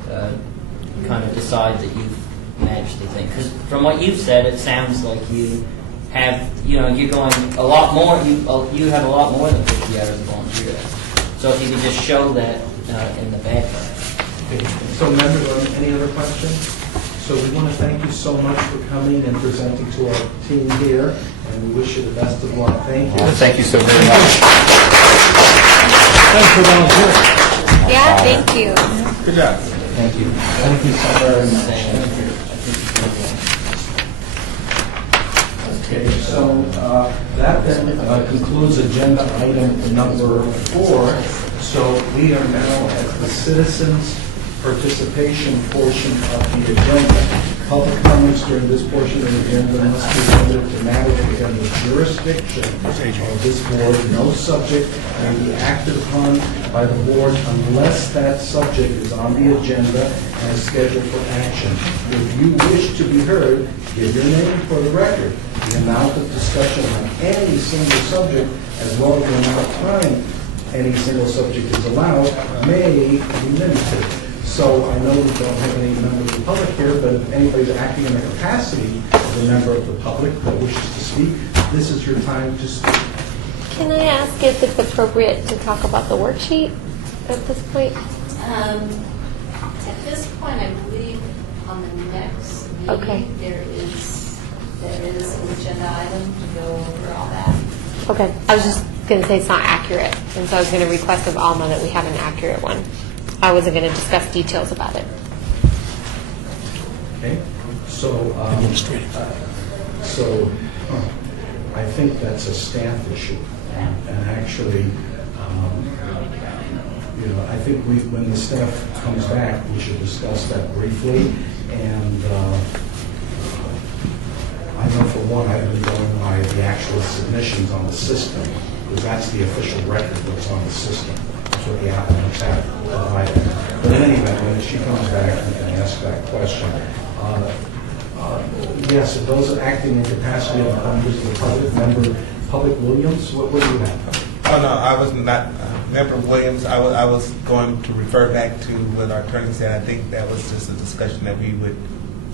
kind of decide that you've matched the thing. Because from what you've said, it sounds like you have, you're going a lot more. You have a lot more than 50 hours of volunteer hours. So if you can just show that in the background. Okay. So members, any other questions? So we want to thank you so much for coming and presenting to our team here, and we wish you the best of luck. Thank you. Well, thank you so very much. Thanks for volunteering. Yeah, thank you. Good job. Thank you. Thank you so very much. Okay, so that then concludes agenda item number 4. So we are now at the citizens' participation portion of the agenda. Public comments during this portion of the agenda must be limited to matters within the jurisdiction of this board. No subject may be acted upon by the board unless that subject is on the agenda and is scheduled for action. If you wish to be heard, give your name for the record. The amount of discussion on any single subject, as well as the amount of time any single subject is allowed, may be limited. So I know we don't have any members of the public here, but if anybody's acting in the capacity of a member of the public that wishes to speak, this is your time to speak. Can I ask if it's appropriate to talk about the worksheet at this point? At this point, I believe on the next meeting, Okay. there is an agenda item to go over all that. Okay. I was just going to say it's not accurate, and so I was going to request of Alma that we have an accurate one. I wasn't going to discuss details about it. Okay, so, I think that's a staff issue. And actually, I think when the staff comes back, we should discuss that briefly. And I know for one, I've been going by the actual submissions on the system, because that's the official record that's on the system. That's what the applicants have provided. But in any event, when she comes back, we can ask that question. Yes, if those are acting in capacity of members of the public, Member Williams, what do you have? Oh, no, I was not, Member Williams, I was going to refer back to what our attorney said. I think that was just a discussion that we would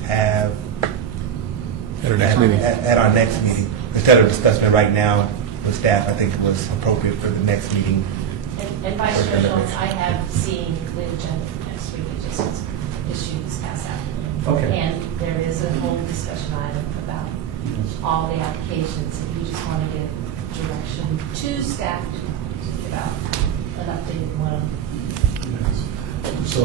have At our next meeting. At our next meeting. Instead of discussing it right now with staff, I think it was appropriate for the next meeting. And Vice Chair Schultz, I have seen the agenda for next week. It just was issued this past afternoon. Okay. And there is a whole discussion item about all the applications. If you just want to give direction to staff to give out an updated one. So,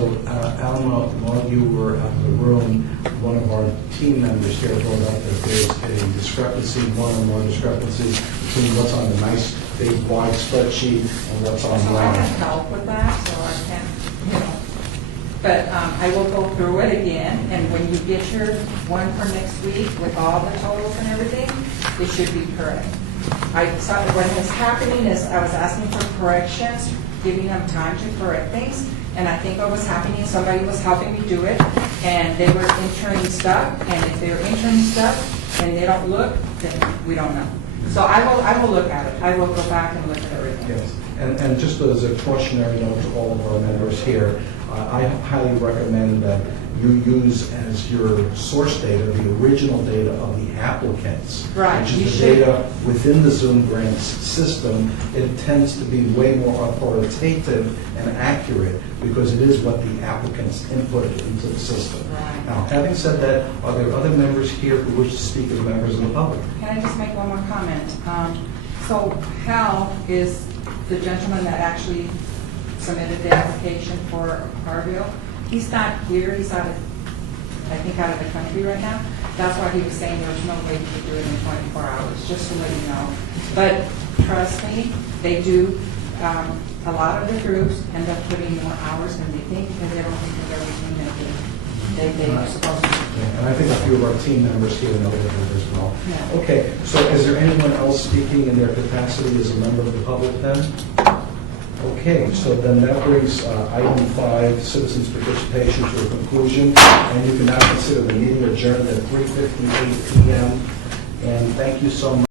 Alma, while you were out of the room, one of our team members here brought up that there's a discrepancy, one or more discrepancies between what's on the nice big wide spreadsheet and what's I online. can help with that, so I can, But I will go through it again, and when you get your one for next week with all the totals and everything, it should be correct. What was happening is I was asking for corrections, giving them time to correct things, and I think what was happening, somebody was helping me do it, and they were entering stuff, and if they're entering stuff and they don't look, then we don't know. So I will look at it. I will go back and look at everything. Yes, and just as a cautionary note to all of our members here, I highly recommend that you use as your source data the original data of the applicants. Right, Which you is the should- data within the Zoom Grants system. It tends to be way more authoritative and accurate because it is what the applicants inputted into the system. Right. Now, having said that, are there other members here who wish to speak as members of the public? Can I just make one more comment? So Hal is the gentleman that actually submitted the application for Carville. He's not here, he's out of, I think, out of the country right now. That's why he was saying there's no way to do it in 24 hours, just to let you know. But trust me, they do, a lot of the groups end up putting more hours than they think because they don't think of everything that they're supposed to. Yeah, and I think a few of our team members here know that as well. Yeah. Okay, so is there anyone else speaking in their capacity as a member of the public then? Okay, so then that brings item 5, citizens' participation, to a conclusion, and you can now consider the meeting adjourned at 3:58 p.m. And thank you so much.